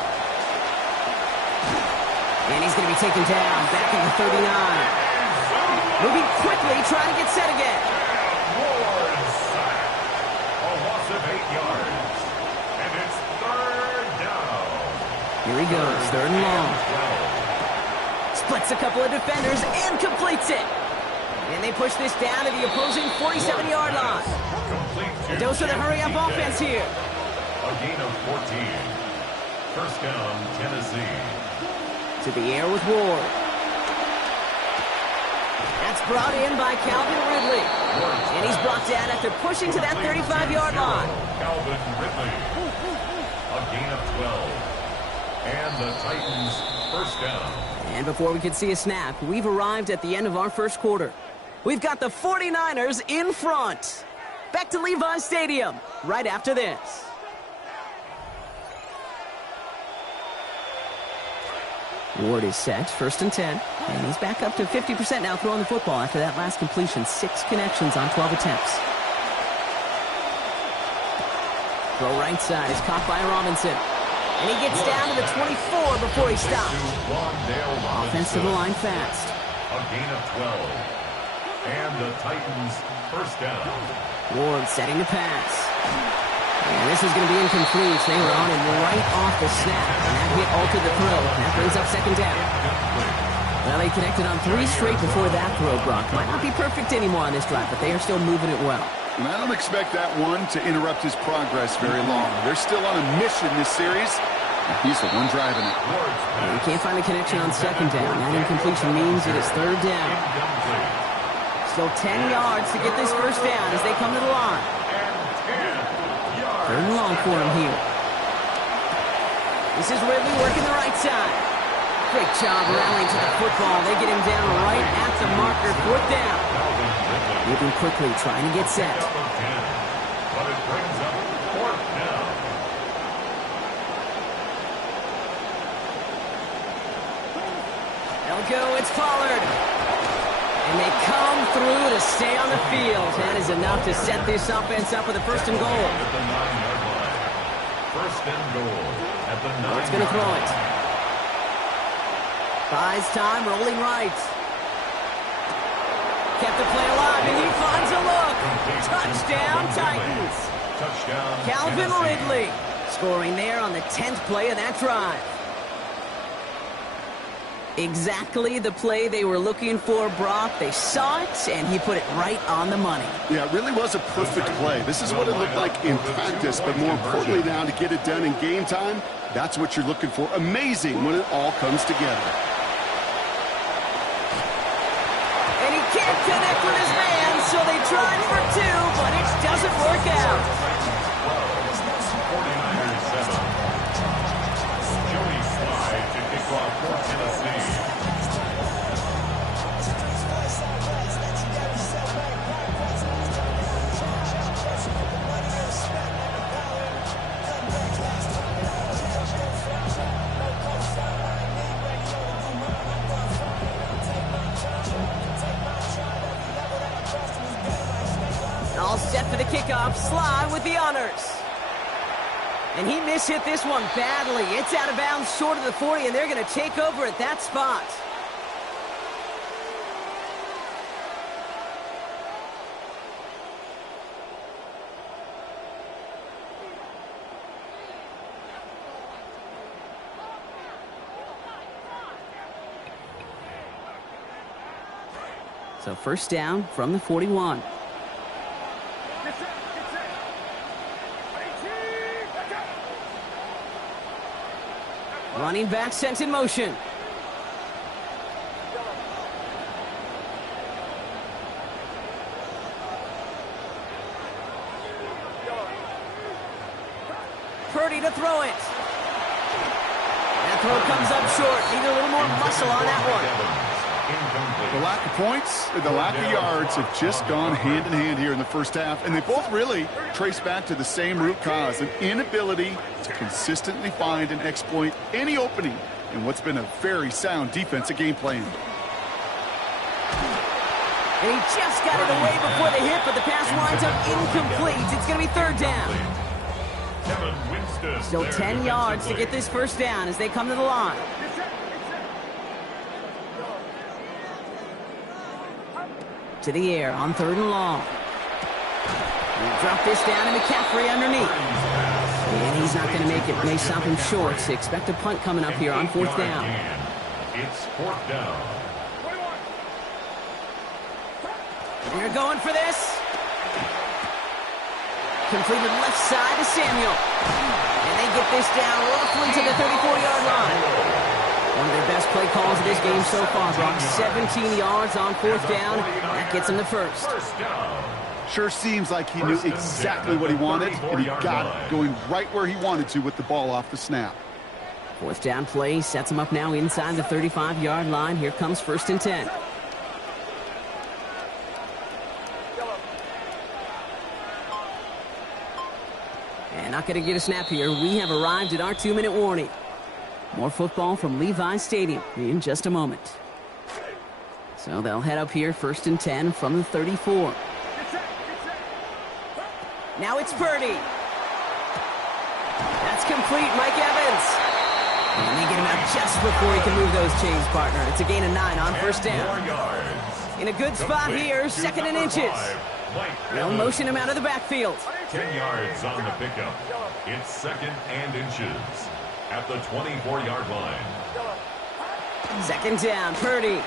And he's going to be taken down back at the 39. Moving quickly, trying to get set again. A loss of 8 yards. And it's third down. Here he goes, third and long. Splits a couple of defenders and completes it. And they push this down to the opposing 47-yard line. A dose of the hurry-up offense here. A gain of 14. First down, Tennessee. To the air with Ward. That's brought in by Calvin Ridley. And he's brought down after pushing to that 35-yard line. Calvin Ridley. A gain of 12. And the Titans first down. And before we could see a snap, we've arrived at the end of our first quarter. We've got the 49ers in front. Back to Levi's Stadium right after this. Ward is set, first and 10. And he's back up to 50% now throwing the football after that last completion. 6 connections on 12 attempts. Throw right side is caught by Robinson. And he gets down to the 24 before he stops. Offense to the line fast. A gain of 12. And the Titans first down. Ward setting to pass. And this is going to be incomplete. They were on him right off the snap. And that hit altered the throw. That brings up second down. Well, they connected on 3 straight before that throw, Brock. Might not be perfect anymore on this drive, but they are still moving it well. And I don't expect that one to interrupt his progress very long. They're still on a mission this series. He's the one driving it. And he can't find a connection on second down. That incompletion means it is third down. Still 10 yards to get this first down as they come to the line. Third and long for him here. This is Ridley working the right side. Great job rallying to the football. They get him down right at the marker. Fourth down. Moving quickly, trying to get set. But it brings up fourth down. They'll go, it's Pollard. And they come through to stay on the field. That is enough to set this offense up with a first and goal. At the 9-yard line. First and goal at the 9-yard line. It's going to throw it. Buys time, rolling right. Kept the play alive, and he finds a look. Touchdown, Titans. Touchdown, Calvin Ridley scoring there on the 10th play of that drive. Exactly the play they were looking for, Brock. They saw it, and he put it right on the money. Yeah, it really was a perfect play. This is what it looked like in practice, but more importantly now to get it done in game time, that's what you're looking for. Amazing when it all comes together. And he can't connect with his man, so they tried for 2, but it doesn't work out. 49ers 7. Joey Slide to kick off for Tennessee. All set for the kickoff. Sly with the honors. And he mishit this one badly. It's out of bounds short of the 40, and they're going to take over at that spot. So first down from the 41. Running back sent in motion. Purdy to throw it. That throw comes up short. Need a little more muscle on that one. The lack of points and the lack of yards have just gone hand in hand here in the first half, and they both really trace back to the same root cause, an inability to consistently find and exploit any opening in what's been a very sound defensive game plan. And he just got it away before the hit, but the pass winds up incomplete. It's going to be third down. Still 10 yards to get this first down as they come to the line. To the air on third and long. We'll drop this down to McCaffrey underneath. And he's not going to make it. May stop him short. So expect a punt coming up here on fourth down. It's fourth down. They're going for this. Completed left side to Samuel. And they get this down roughly to the 34-yard line. One of their best play calls of this game so far, Brock. 17 yards on fourth down. That gets him the first. Sure seems like he knew exactly what he wanted, and he got it, going right where he wanted to with the ball off the snap. Fourth down play sets him up now inside the 35-yard line. Here comes first and 10. And not going to get a snap here. We have arrived at our 2-minute warning. More football from Levi Stadium in just a moment. So they'll head up here first and 10 from the 34. Now it's Purdy. That's complete, Mike Evans. And they get him out just before he can move those chains, partner. It's a gain of 9 on first down. In a good spot here, second and inches. They'll motion him out of the backfield. 10 yards on the pickup. It's second and inches at the 24-yard line. Second down, Purdy.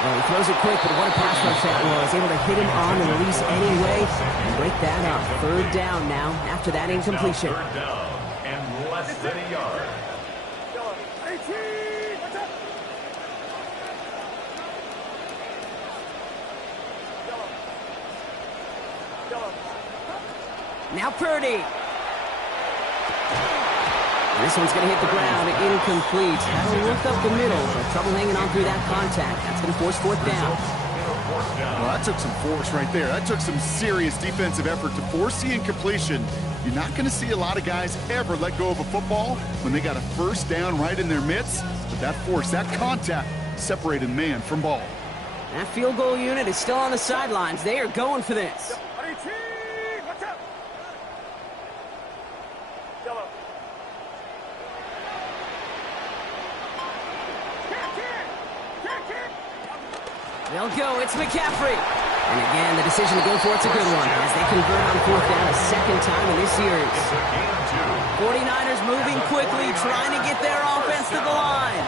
Well, he throws it quick, but what a pass rush that was. Able to hit him on the release anyway and break that up. Third down now after that incompletion. Third down and less than a yard. Now Purdy. This one's going to hit the ground, incomplete. That'll work up the middle, but trouble hanging on through that contact. That's going to force fourth down. Well, that took some force right there. That took some serious defensive effort to force the incompletion. You're not going to see a lot of guys ever let go of a football when they got a first down right in their midst. But that force, that contact, separated man from ball. That field goal unit is still on the sidelines. They are going for this. They'll go. It's McCaffrey. And again, the decision to go for it's a good one as they convert on fourth down a second time in this series. 49ers moving quickly, trying to get their offense to the line.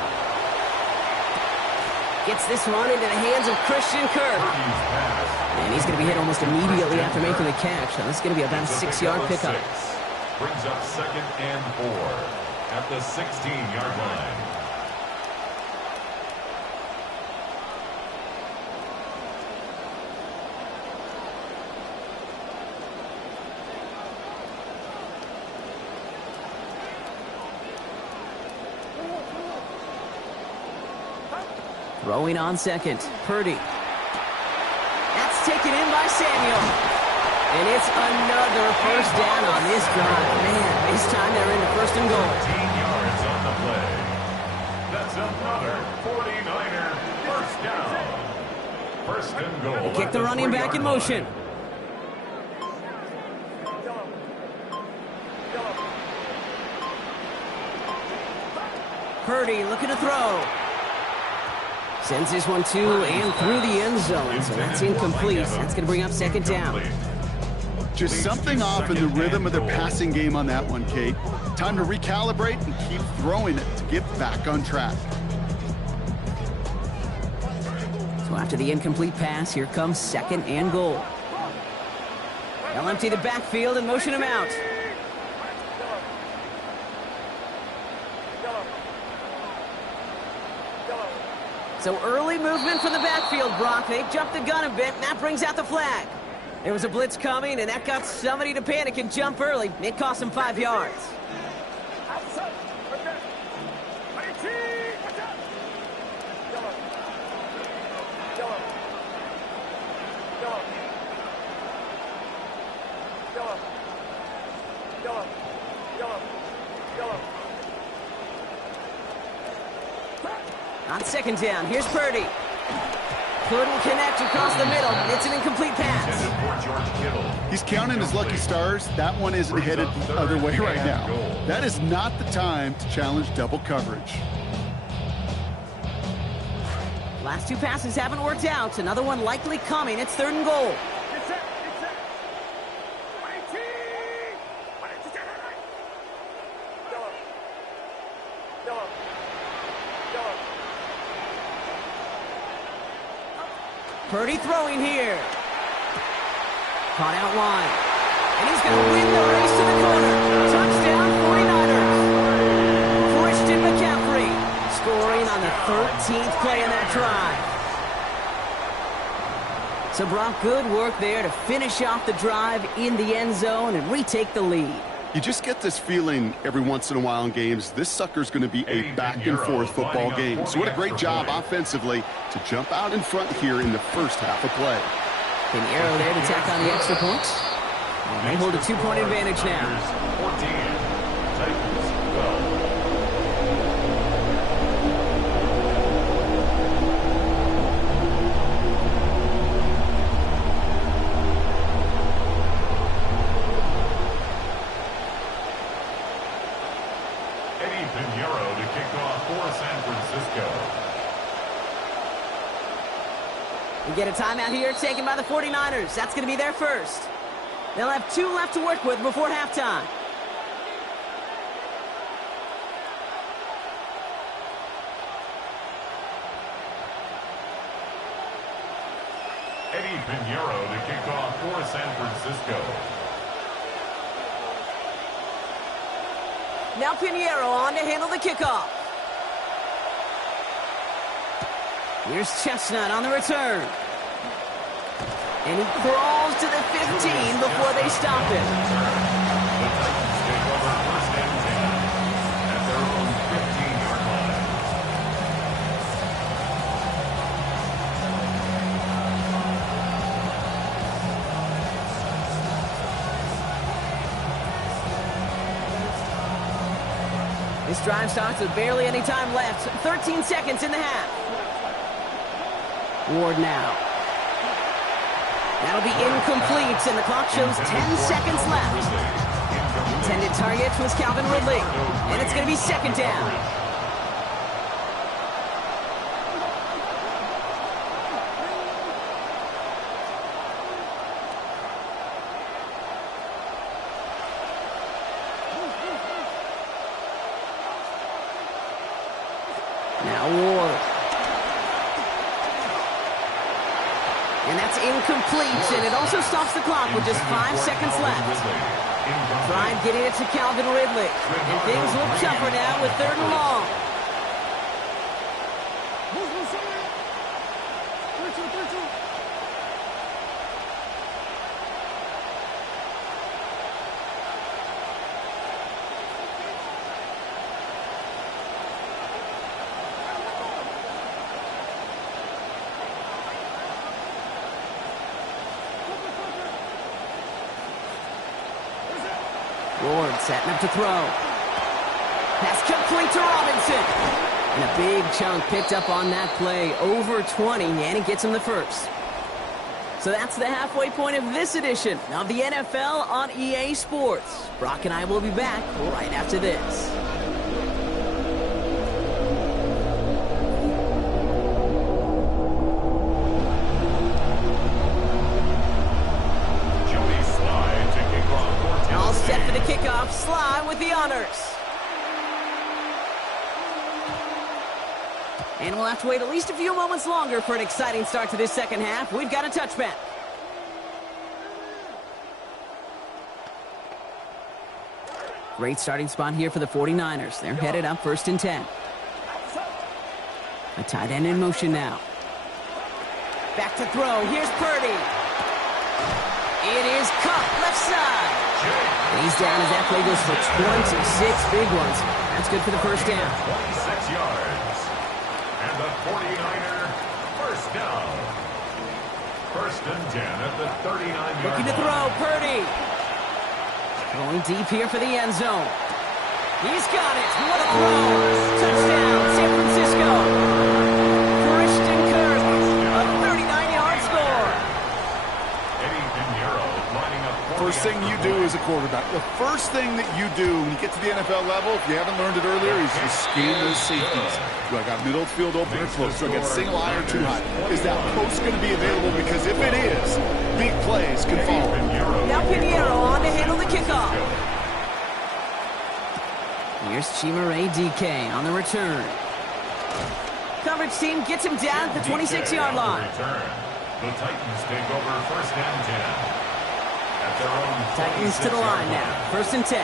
Gets this one into the hands of Christian Kirk. And he's going to be hit almost immediately after making the catch. So this is going to be about a 6-yard pickup. Brings up second and 4 at the 16-yard line. Throwing on second, Purdy. That's taken in by Samuel. And it's another first down on this drive. Man, this time they're into first and goal. 15 yards on the play. That's another 49er first down. First and goal. They kick the running back in motion. Purdy looking to throw. Sends this one to and through the end zone, so that's incomplete. That's going to bring up second down. Just something off in the rhythm of their passing game on that one, Kate. Time to recalibrate and keep throwing it to get back on track. So after the incomplete pass, here comes 2nd and goal. They'll empty the backfield and motion him out. So early movement from the backfield, Brock. They jumped the gun a bit, and that brings out the flag. There was a blitz coming, and that got somebody to panic and jump early. It cost them 5 yards. On 2nd down, here's Purdy. Couldn't connect across the middle. It's an incomplete pass. He's counting his lucky stars. That one isn't headed the other way right now. That is not the time to challenge double coverage. Last 2 passes haven't worked out. Another one likely coming. It's 3rd and goal. Purdy throwing here. Caught out wide. And he's going to win the race to the corner. Touchdown, 49ers. Christian McCaffrey scoring on the 13th play in that drive. So, Brock, good work there to finish off the drive in the end zone and retake the lead. You just get this feeling every once in a while in games, this sucker's going to be a back-and-forth football game. So what a great job offensively to jump out in front here in the first half of play. An arrow there to tack on the extra points. And they hold a 2-point advantage now. 14, Titans 12. We get a timeout here taken by the 49ers. That's going to be their first. They'll have 2 left to work with before halftime. Eddie Pinheiro to kick off for San Francisco. Now Pinheiro on to handle the kickoff. Here's Chestnut on the return. And he crawls to the 15 before they stop him. The Titans take over 1st and 10 at their own 15-yard line. This drive starts with barely any time left. 13 seconds in the half. Ward now. That'll be incomplete, and the clock shows 10 seconds left. Intended target was Calvin Ridley, and it's going to be 2nd down. Now Ward. And that's incomplete, and it also stops the clock with just 5 seconds left. Tried getting it to Calvin Ridley, and things look tougher now with 3rd and long. Ward setting up to throw. Pass complete to Robinson. And a big chunk picked up on that play, over 20, and he gets him the first. So that's the halfway point of this edition of the NFL on EA Sports. Brock and I will be back right after this. All set for the kickoff. Sly with the honors. And we'll have to wait at least a few moments longer for an exciting start to this second half. We've got a touchback. Great starting spot here for the 49ers. They're headed up 1st and 10. A tight end in motion now. Back to throw. Here's Purdy. It is Cup, left side. He's down as that play goes for 26 big ones. That's good for the first down. 26 yards. And the 49er first down. 1st and 10 at the 39-yard line. Looking to throw, Purdy. Going deep here for the end zone. He's got it. What a throw. Touchdown, San Francisco. Christian Kirk, a 39-yard score. First thing you do as a quarterback, the first thing that you do when you get to the NFL level, if you haven't learned it earlier, is you scan those safeties. Do I got middle field open or close? Do I got single eye or too high? Is that post going to be available? Because if it is, big plays can follow. Now Pinheiro on to handle the kickoff. Here's Chimere DK on the return. Coverage team gets him down at the 26-yard line. The Titans take over 1st and 10. At their own Titans to the line now. 1st and 10.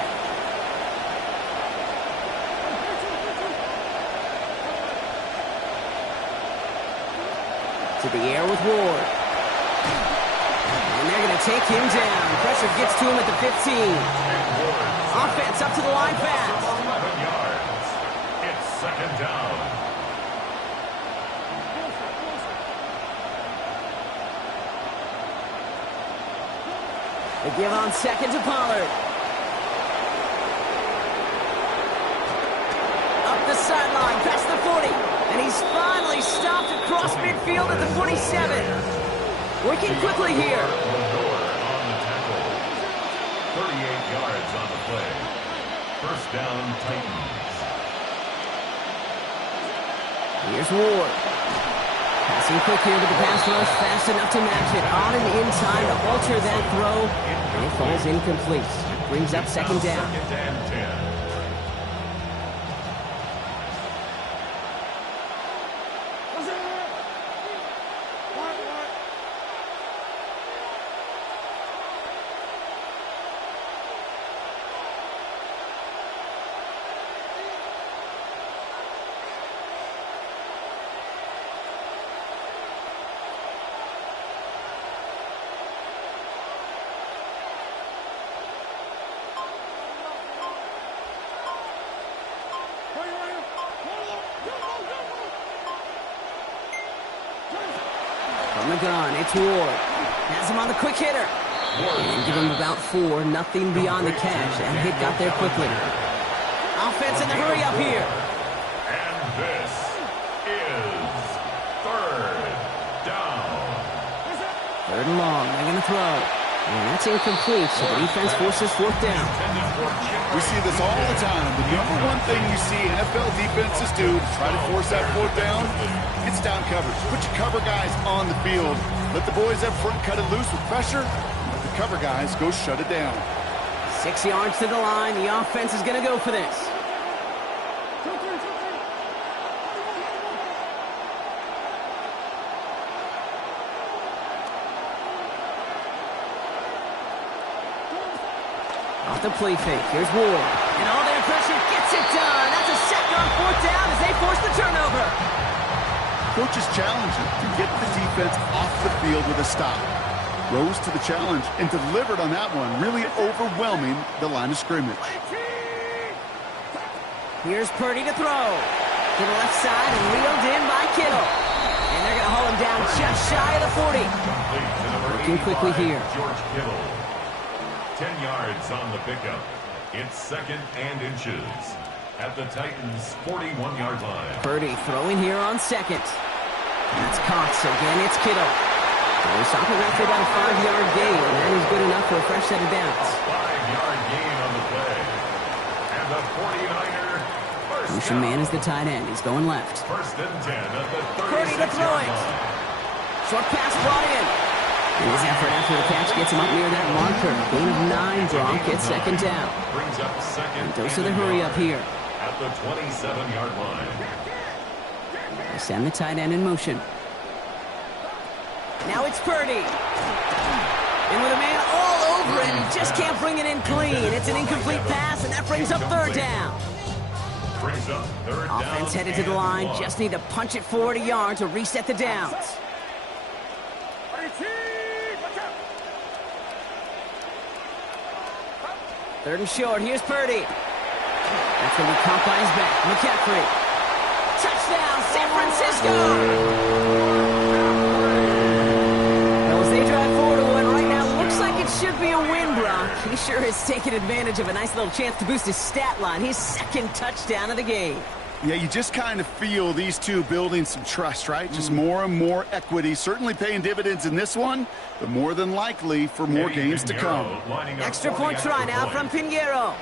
To the air with Ward. And they're going to take him down. Pressure gets to him at the 15. Offense up to the line fast. 11 yards. It's 2nd down. They give on 2nd to Pollard. Up the sideline, past the 40. And he's finally stopped across midfield at the 47. Working quickly here. On the tackle. 38 yards on the play. 1st down, Titans. Here's Ward. Passing quick here to the pass rush, fast enough to match it. On and in time to alter that throw. And it falls incomplete. Brings up 2nd down. 2nd and 10. From the gun, it's Ward. Has him on the quick hitter. And give him about 4, nothing beyond the catch. That hit got there quickly. Offense in the hurry up here. And this is 3rd down. 3rd and long, they're going to throw. And that's incomplete, so the defense forces 4th down. We see this all the time. The number one thing you see NFL defenses do to try to force that 4th down, it's down coverage. Put your cover guys on the field. Let the boys up front cut it loose with pressure. Let the cover guys go shut it down. 6 yards to the line. The offense is going to go for this. Off the play fake. Here's Ward. And all their pressure gets it done. That's a sack on 4th down as they force the turnover. Coaches challenge him to get the defense off the field with a stop. Rose to the challenge and delivered on that one, really overwhelming the line of scrimmage. Here's Purdy to throw. To the left side and reeled in by Kittle. And they're going to hold him down just shy of the 40. Working quickly here. George Kittle. 10 yards on the pickup. It's 2nd and inches at the Titans' 41-yard line. Purdy throwing here on 2nd. That's caught, so again it's Kittle. They stop it after about a 5-yard gain, and that is good enough for a fresh set of downs. 5-yard gain on the play. And the 49er first Motion man is the tight end. He's going left. 1st and 10 at the 36-yard Purdy to throw it. Short pass brought in. And his effort after the catch gets him up near that marker. Gain of 9, Gronk gets 2nd down. Brings up 2nd. And those are the hurry up here. At the 27-yard line. They send the tight end in motion. Now it's Purdy. And with a man all over it, he just can't bring it in clean. It's an incomplete pass, and that brings up third down. Offense headed to the line. Just need to punch it forward a yard to reset the downs. Third and short. Here's Purdy. That's going to be caught by his back. McCaffrey. Touchdown, San Francisco! Well, as they drive forward to one right now, looks like it should be a win, Brock. He sure has taken advantage of a nice little chance to boost his stat line. His second touchdown of the game. Yeah, you just kind of feel these two building some trust, right? Just more and more equity. Certainly paying dividends in this one, but more than likely for more games to come. Extra point try now from Pinheiro.